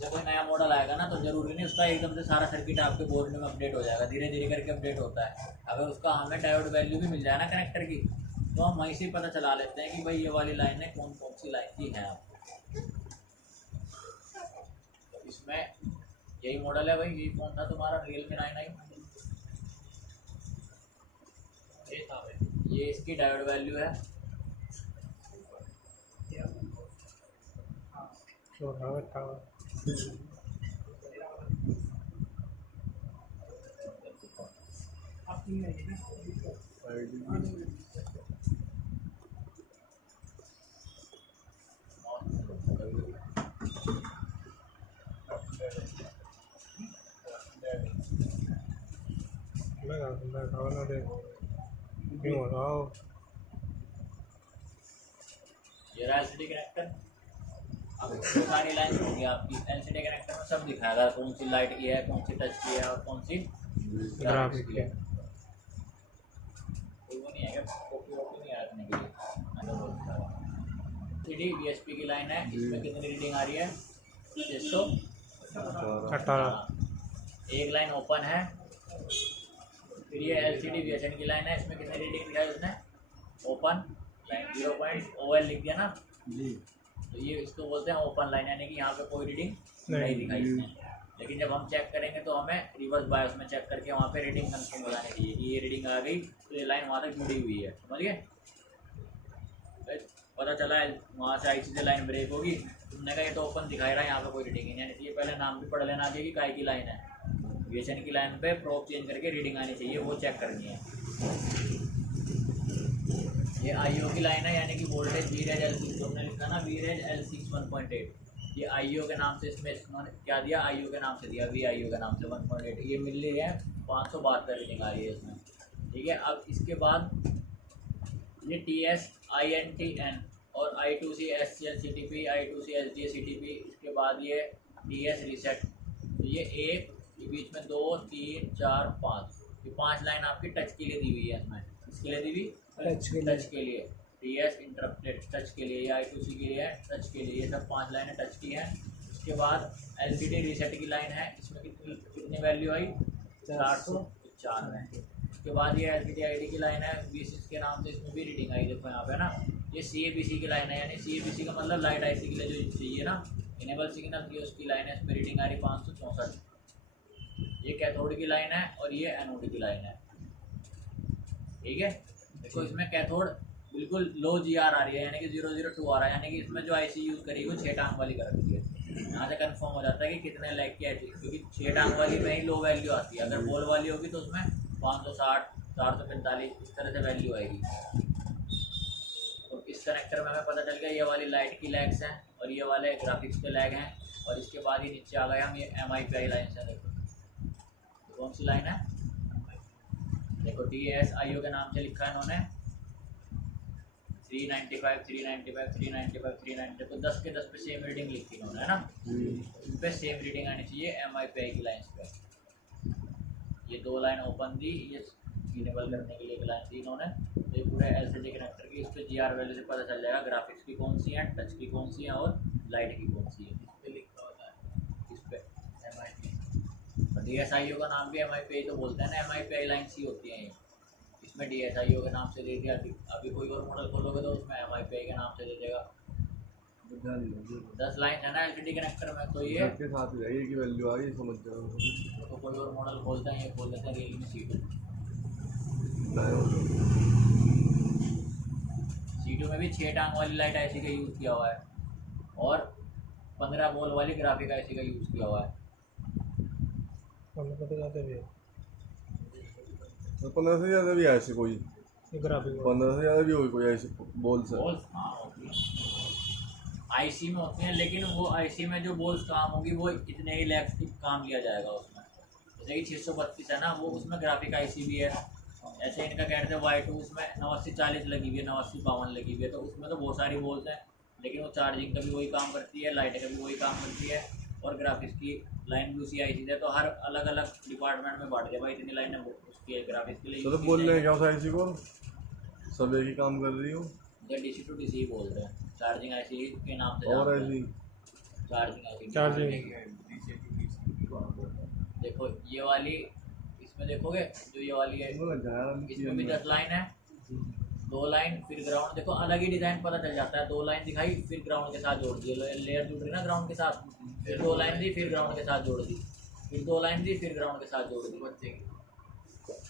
जब कोई नया मॉडल आएगा ना, तो ज़रूरी नहीं उसका एकदम से सारा सर्किट आपके बोर्ड में अपडेट हो जाएगा, धीरे धीरे करके अपडेट होता है। अगर उसका हमें डायोड वैल्यू भी मिल जाए ना कनेक्टर की, तो हम वहीं से पता चला लेते हैं कि भाई ये वाली लाइनें कौन कौन सी लाइन की हैं आपको। तो इसमें यही मॉडल है भाई, यही फ़ोन था तुम्हारा Realme 9i, ये था भाई, ये इसकी डायोड वैल्यू है। ये LCD कनेक्टर। अब सारी लाइन होगी आपकी LCD कनेक्टर में, सब दिखाएगा कौन सी लाइट की है, कौन सी टच की है और कौन सी ग्राफिक्स की है। तो वो नहीं है क्या कॉपी वॉपी नहीं रखने के लिए, मैं तो बोलता हूँ। 3D VSP की लाइन है, इसमें कितनी रीडिंग आ रही है 618। एक लाइन ओपन है। फिर ये LCD VSN की लाइन है, इसमें कितनी रीडिंग दिखाई उसने ओपन लाइन 0.OL लिख दिया ना जी। तो ये इसको बोलते हैं ओपन लाइन, यानी कि यहाँ पे कोई रीडिंग नहीं दिखाई इसने। लेकिन जब हम चेक करेंगे तो हमें रिवर्स बायोस में चेक करके वहाँ पे रीडिंग कंफर्म हो जानी चाहिए कि ये रीडिंग आ गई तो ये लाइन वहाँ तक जुड़ी हुई है, समझिए। पता चला है वहाँ से IC से लाइन ब्रेक होगी, तुमने कहा ये तो ओपन दिखाई रहा है, यहाँ पे कोई रीडिंग नहीं आनी चाहिए। पहले नाम भी पढ़ लेना चाहिए कि काय की लाइन है। VSN की लाइन पे प्रोब चेंज करके रीडिंग आनी चाहिए, वो चेक करनी है। ये IO की लाइन है, यानी कि वोल्टेज VREG L6 जो हमने लिखा ना VREG L6 1.8, ये IO के नाम से इसमें इन्होंने क्या दिया, IO के नाम से दिया, VIO के नाम से 1.8। ये मिल रही है 572 रीडिंग आ रही है इसमें, ठीक है। अब इसके बाद ये TS INTN और I2C SCL CTP, I2C SDA CTP, इसके बाद ये TS रीसेट। तो ये एक, ये बीच में 2 3 4 5, ये 5 लाइन आपकी टच के लिए दी हुई है इसमें। इसके लिए दी हुई टच के लिए, TS इंटरप्टेड टच के लिए, ये I2C के लिए है टच के लिए, ये सब 5 लाइनें टच की हैं। उसके बाद LCD रीसेट की लाइन है, इसमें कितनी वैल्यू आई 495। उसके बाद ये LCD ID की लाइन है V6 के नाम से, इसमें भी रीडिंग आई, देखो यहाँ पे ना। ये CABC की लाइन है, यानी CABC का मतलब लाइट IC के लिए जो चाहिए ना, इनेबल सिग्नल की उसकी लाइन है, इसमें रीडिंग आ रही 564। ये कैथोड की लाइन है और ये एनोड की लाइन है, ठीक है। देखो इसमें कैथोड बिल्कुल लो GR आ रही है, यानी कि 002 आ रहा है, यानी कि इसमें जो IC यूज़ करी वो 6 टांग वाली कर रखी है। यहाँ से कंफर्म हो जाता है कि कितने लैग की IC, क्योंकि 6 टांग वाली में ही लो वैल्यू आती है। अगर बॉल वाली होगी तो उसमें 560 445 इस तरह से वैल्यू आएगी। तो इस कनेक्टर में हमें पता चल गया ये वाली लाइट की लैग्स हैं और ये वाले ग्राफिक्स के लैग हैं। और इसके बाद ही नीचे आ गए हम ये MIPI लाइन से। देखो कौन सी लाइन है, देखो DSIO के नाम से लिखा है इन्होंने 395 395 395 395, तो 10 के 10 पे सेम रीडिंग लिखी इन्होंने, है ना। इन पे सेम रीडिंग आनी चाहिए MIPI की लाइन पे। ये 2 लाइन ओपन दी, ये इनेबल करने के लिए एक लाइन दी इन्होंने। तो ये पूरे LCD कनेक्टर की, इस पर GR वैल्यू से पता चल जाएगा ग्राफिक्स की कौन सी है, टच की कौन सी है और लाइट की कौन सी है। इस पर लिखा होता है, इस पर MIPI। और DSIO का नाम भी MIPI तो बोलते हैं ना, MIPI लाइन सी होती है ये। इसमें DSIO के नाम से दे दिया, अभी कोई और मॉडल खोलोगे तो उसमें MIPI के नाम से दे देगा। 10 लाइन है ना LCD कनेक्टर में, तो ये के साथ ही है, की वैल्यू आ गई, समझ जाओ। तो कोई और मॉडल खोलते हैं, ये खोल देते हैं Realme C2 में भी 6 टांग वाली लाइट IC का यूज़ किया हुआ है और 15 वोल्ट वाली ग्राफिक IC का यूज़ किया हुआ है। 15 से ज़्यादा भी है, 15 से ज़्यादा भी ऐसे कोई ग्राफिक 15 से ज़्यादा भी होगी कोई ऐसे बोल्स है। बॉल्स हाँ होती है IC में होती हैं, लेकिन वो IC में जो बॉल्स काम होगी वो इतने ही लैक्स की काम लिया जाएगा उसमें। जैसे कि 632 है ना, वो उसमें ग्राफिक IC भी है। ऐसे इनका कहते हैं Y2, उसमें 8940 लगी हुई है, 8952 लगी हुई है, तो उसमें तो बहुत सारी बॉल्स हैं, लेकिन वो चार्जिंग का भी वही काम करती है, लाइट का भी वही काम करती है और ग्राफिक्स की लाइन भी उसी IC है। तो हर अलग अलग डिपार्टमेंट में बांट दिया भाई, इतनी लाइनें उसकी ग्राफिक्स के लिए। तो बोल रहे हैं क्या उस IC को सब एक ही काम कर रही हो, DC to DC बोल रहे हैं, चार्जिंग IC के नाम से और जानते हैं। ऐसी चार्जिंग देखो ये वाली, इसमें देखोगे जो ये वाली है इसमें भी 10 लाइन है, 2 लाइन फिर ग्राउंड। देखो अलग ही डिज़ाइन पता चल जाता है, 2 लाइन दिखाई फिर ग्राउंड के साथ जोड़ दी, लेयर जुड़ रही ना ग्राउंड के साथ, फिर 2 लाइन दी फिर ग्राउंड के साथ जोड़ दी, फिर 2 लाइन दी फिर ग्राउंड के साथ जोड़ दी बच्चे की।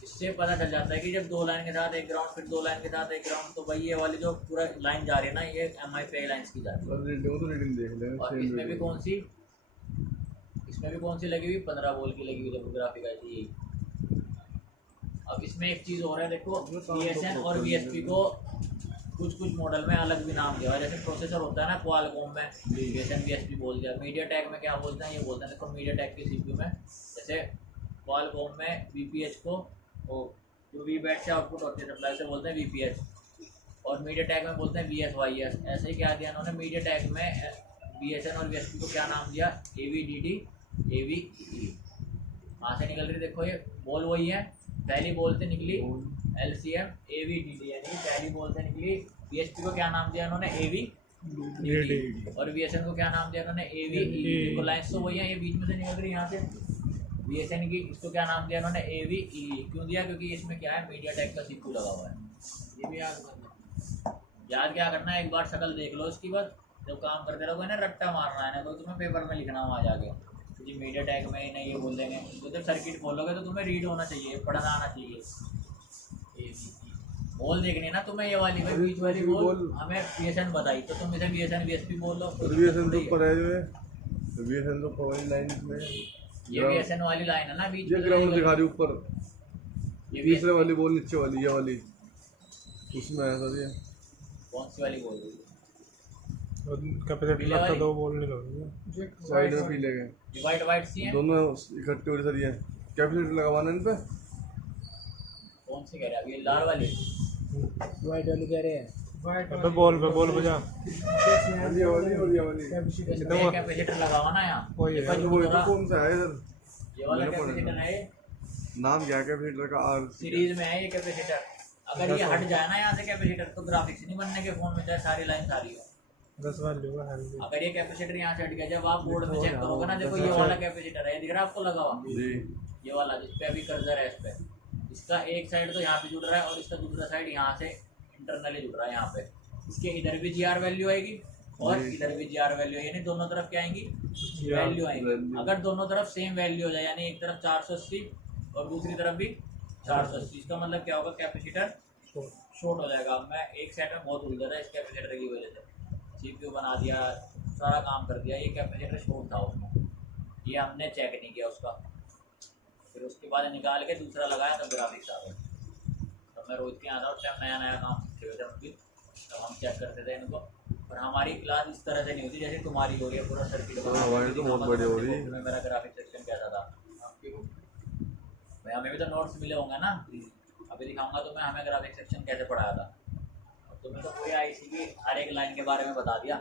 इससे पता चल जाता है कि जब 2 लाइन के साथ एक ग्राउंड फिर 2 लाइन के साथ एक ग्राउंड, तो भाई ये वाली जो पूरा लाइन जा रही है ना, ये MIPI लाइन्स की जा रही है। और इसमें भी कौन सी, इसमें भी कौन सी लगी हुई 15 वोल्ट की लगी हुई, देखो ग्राफिक IC यही। अब इसमें एक चीज़ और है, देखो VSN और VSP को कुछ कुछ मॉडल में अलग भी नाम दिया हुआ है। जैसे प्रोसेसर होता है ना, क्वालकॉम में VSN VSP बोल दिया, मीडियाटेक में क्या बोलते हैं, ये बोलते हैं। देखो मीडियाटेक की CPU में जैसे क्वालकॉम में VPH को जो वीबैट से आउटपुट होती है सप्लाई से बोलते हैं VPH, और मीडियाटेक में बोलते हैं VSYS। ऐसे ही क्या दिया उन्होंने मीडियाटेक में VSN और VSP को क्या नाम दिया, AVDD AV EE कहाँ से निकल रही देखो, ये बॉल वही है, पहली बॉल से निकली LCM AV DD, यानी पहली बॉल से निकली। VSP को क्या नाम दिया इन्होंने, AV DD, और VSN को क्या नाम दिया इन्होंने, AV EE। देखो लाइन्स तो वही है, ये बीच में से निकल रही है यहाँ से VSN की, इसको क्या नाम दिया इन्होंने, AV EE। क्यों दिया, क्योंकि इसमें क्या है, मीडियाटेक का CPU लगा हुआ है। ये भी याद करना। याद क्या करना है, एक बार शक्ल देख लो, उसकी बाद जब काम करते रहोगे ना रट्टा मारना है ना, तो तुम्हें पेपर में लिखना वहाँ जाके जी मीडिया टैग में इन्हें ये बोल देंगे, तो जब सर्किट खोलोगे तो तुम्हें रीड होना चाहिए, पढ़ना आना चाहिए। बॉल देखनी है ना तुम्हें, ये वाली भाई बीच वाली बॉल हमें VSN बताई, तो तुम इसे VSN VSP बोल लो। VSN तो ऊपर है जो है, VSN तो पवन लाइन में, ये VSN वाली लाइन है ना बीच ये में, ग्राउंड दिखा रही ऊपर, ये तीसरे वाली बॉल नीचे वाली, ये वाली उसमें है सर। ये कौन सी वाली बोल रही कैपेसिटर लगता तो बोल नहीं लगी। साइड में पीले गए है, वाइट वाइट सी है, दोनों इकट्ठे हो रही सर। ये कैपेसिटर लगवाना इन पे, कौन सी कह रहे हैं अभी, लाल वाली वाइट वाली कह रहे हैं, अबे बॉल बजा ये वाली और ये वाली। कैपेसिटर लगाओ ना यहाँ, वही है। देखो जो वो पूरा- कौन सा है सर, ये वाला कैपेसिटर है, नाम क्या है कैपेसिटर का? आर सीरीज में है ये कैपेसिटर। अगर ये हट जाए ना यहाँ से कैपेसिटर, तो ग्राफिक्स नहीं बनने के फोन में, चाहे सारी लाइन सारी हो। 10 वैल्यू का है। अगर ये कैपेसिटर यहाँ से हट गया, जब आप बोर्ड में चेक करोगे ना, देखो ये वाला कैपेसिटर है, ये दिख रहा है आपको लगा हुआ, जी ये वाला जिसपे अभी कर्सर है, इस पे इसका एक साइड तो यहाँ पे जुड़ रहा है और इसका दूसरा साइड यहाँ से इंटरनली जुड़ रहा है यहाँ पे। इसके इधर भी GR वैल्यू आएगी और इधर भी GR वैल्यू, यानी दोनों तरफ क्या आएंगी, वैल्यू आएंगी। अगर दोनों तरफ सेम वैल्यू हो जाए, यानी एक तरफ 480 और दूसरी तरफ भी 480, इसका मतलब क्या होगा, कैपेसिटर शॉर्ट हो जाएगा। मैं एक सेट में बहुत उलझा था इस कैपेसिटर की वजह से, CPU बना दिया, सारा काम कर दिया, ये कैपेसिटर शॉर्ट था उसमें, ये हमने चेक नहीं किया उसका, फिर उसके बाद निकाल के दूसरा लगाया, तब ग्राफिक्स आ गए। तो मैं रोज के आता उस टाइम नया नया काम सीखे हुए थे हम भी, तब हम चेक करते थे इनको। पर हमारी क्लास इस तरह से नहीं होती जैसे तुम्हारी हो रही है, पूरा सर्किट हमारी तो बहुत बड़ी हो रही है। मेरा ग्राफिक सेक्शन कैसा था आपके को, भाई हमें भी तो नोट्स मिले होंगे ना, अभी दिखाऊंगा तो मैं हमें ग्राफिक सेक्शन कैसे पढ़ाया था। तुम्हें तो पूरी IC की हर एक लाइन के बारे में बता दिया,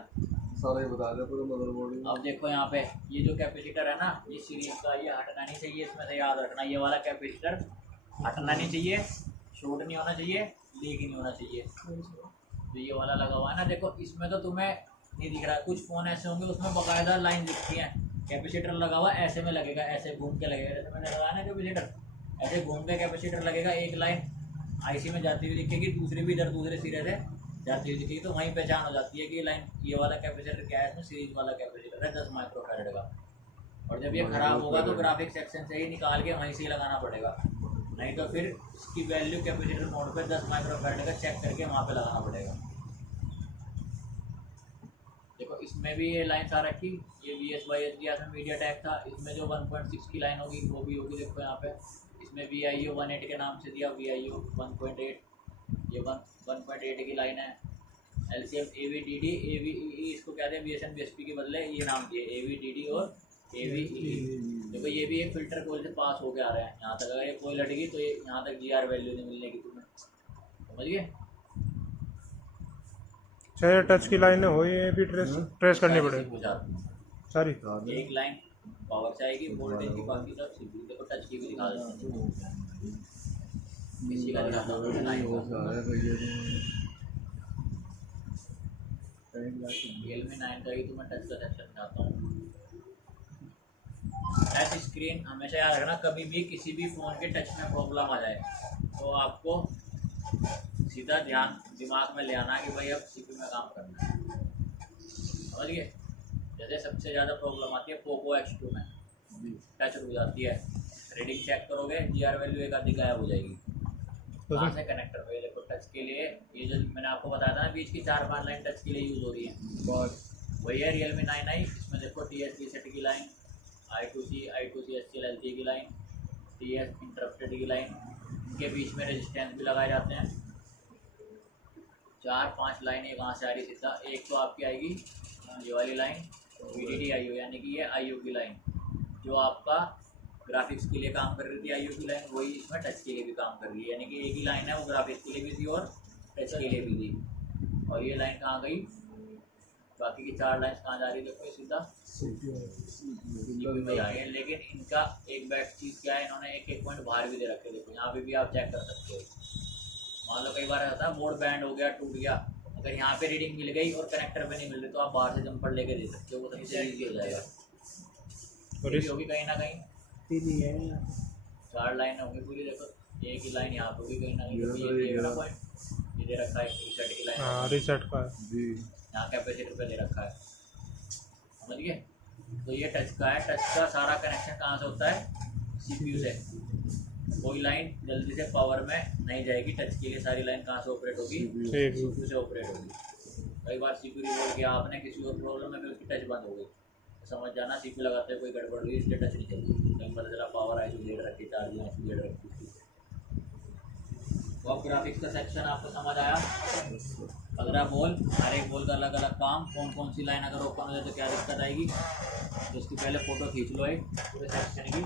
सारा ही बता दे पूरे मदरबोर्ड। अब देखो यहाँ पे ये जो कैपेसिटर है ना, ये सीरीज का, ये हटना नहीं चाहिए, इसमें से याद रखना, ये वाला कैपेसिटर हटना नहीं चाहिए, शॉर्ट नहीं होना चाहिए, लीक नहीं होना चाहिए। तो ये वाला लगा हुआ है ना, देखो इसमें तो तुम्हें नहीं दिख रहा है, कुछ फ़ोन ऐसे होंगे उसमें बाकायदा लाइन दिखती है, कैपेसिटर लगा हुआ ऐसे में लगेगा, ऐसे घूम के लगेगा, जैसे मैंने लगाया ना कैपेसिटर, ऐसे घूम के कैपेसिटर लगेगा, एक लाइन IC में जाती हुई दिखेगी, दूसरी भी इधर दूसरे सिरे से जाती हुई दिखेगी, तो वहीं पहचान हो जाती है कि ये लाइन, ये वाला कैपेसिटर क्या है, इसमें सीरीज वाला कैपेसिटर है 10 माइक्रोफैरड का। और जब ये ख़राब होगा तो ग्राफिक सेक्शन से ही निकाल के वहीं से ही लगाना पड़ेगा, नहीं तो फिर इसकी वैल्यू कैपेसिटर मोड पे 10 माइक्रोफैरड का चेक करके वहाँ पे लगाना पड़ेगा। देखो इसमें भी ये लाइन आ रखी, ये VSYS दिया था, मीडिया टैग था, इसमें जो 1.6 की लाइन होगी वो भी होगी, देखो यहाँ पे इसमें VIO 18 के नाम से दिया, VIO 1.8, ये 1.8 की लाइन है। LCM AV DD AV EE, इसको कहते हैं VSN VSP के बदले ये नाम दिए, AV DD और AV EE। देखो ये भी एक फिल्टर कोल से पास होके आ रहे हैं यहाँ तक, अगर ये कोई लटकी तो ये यहाँ तक GR वैल्यू नहीं मिलने की तुम्हें, समझ गए। चाहे टच की लाइनें हो, ये भी ट्रेस करनी पड़ेगी सारी। एक लाइन पावर से आएगी, वोल्टेज की बाकी सब CPU। देखो टच की भी दिखा देते हैं, किसी का दिखाता हूँ लाइन Realme 9 का ही तो मैं टच का सेक्शन दिखाता हूँ। टच स्क्रीन हमेशा याद रखना, कभी भी किसी भी फ़ोन के टच में प्रॉब्लम आ जाए तो आपको सीधा ध्यान दिमाग में ले आना कि भाई अब CPU में काम करना है, समझ गए। जैसे सबसे ज़्यादा प्रॉब्लम आती है पोको X2 में, टच रुक जाती है, रीडिंग चेक करोगे GR वैल्यू एक आधी गायब हो जाएगी। कहाँ से कनेक्टर हुए, देखो टच के लिए ये जो मैंने आपको बताया था ना, बीच की 4-5 लाइन टच के लिए यूज़ हो रही है, वही है Realme 9i। इसमें देखो TS रीसेट की लाइन, I2C SCL LT की लाइन, TS इंटरप्टेड की लाइन, इनके बीच में रेजिस्टेंस भी लगाए जाते हैं। 4-5 लाइन ये कहाँ से आ रही सीधा, एक तो आपकी आएगी ये वाली लाइन VDD-IO, यानी कि ये IO की लाइन जो आपका ग्राफिक्स के लिए काम कर रही थी, IO की लाइन वही इसमें टच के लिए भी काम कर रही है, यानी कि एक ही लाइन है, वो ग्राफिक्स के लिए भी थी और टच के लिए भी थी। और ये लाइन कहाँ गई, बाकी की 4 लाइन कहाँ जा रही है देखो, ये सीधा CPU में आ गए। लेकिन इनका एक बैक चीज़ क्या है, इन्होंने एक पॉइंट बाहर भी दे रखे, देखो यहाँ पे भी आप चेक कर सकते हो। मान लो कई बार ऐसा बोर्ड बैंड हो गया, टूट गया, अगर यहाँ पे रीडिंग मिल गई और कनेक्टर पे नहीं मिल रही तो आप बाहर से जंपर लेके दे सकते हो, वो सबसे ईजी हो जाएगा। और ये इस भी होगी कहीं ना कहीं, 4 लाइन होंगी पूरी, देखो एक ही लाइन यहाँ पे होगी कहीं ना कहीं, ये ना पॉइंट ये दे रखा है, रीसेट की लाइन हाँ रीसेट का है। जी यहाँ कैपेसिटर पे दे रखा है, समझ गए। तो ये टच का है, टच का सारा कनेक्शन कहाँ से होता है, CPU से। कोई लाइन जल्दी से पावर में नहीं जाएगी, टच के लिए सारी लाइन कहाँ से ऑपरेट होगी, CPU से ऑपरेट होगी। कई बार CPU रिवोल्ट किया आपने किसी और प्रॉब्लम में, फिर उसकी टच बंद हो गई, तो समझ जाना CPU लगाते कोई गड़बड़ हुई इसलिए टच नहीं चलती। कहीं पता चला पावर आइसोलेट रखी, चार्जिंग आइसोलेट रखी। तो अब ग्राफिक्स का सेक्शन आपको समझ आया। 15 बॉल, हर एक बॉल का अलग अलग काम, कौन कौन सी लाइन अगर ओपन हो जाए तो क्या दिक्कत आएगी, तो इसकी पहले फ़ोटो खींच लो एक पूरे सेक्शन की।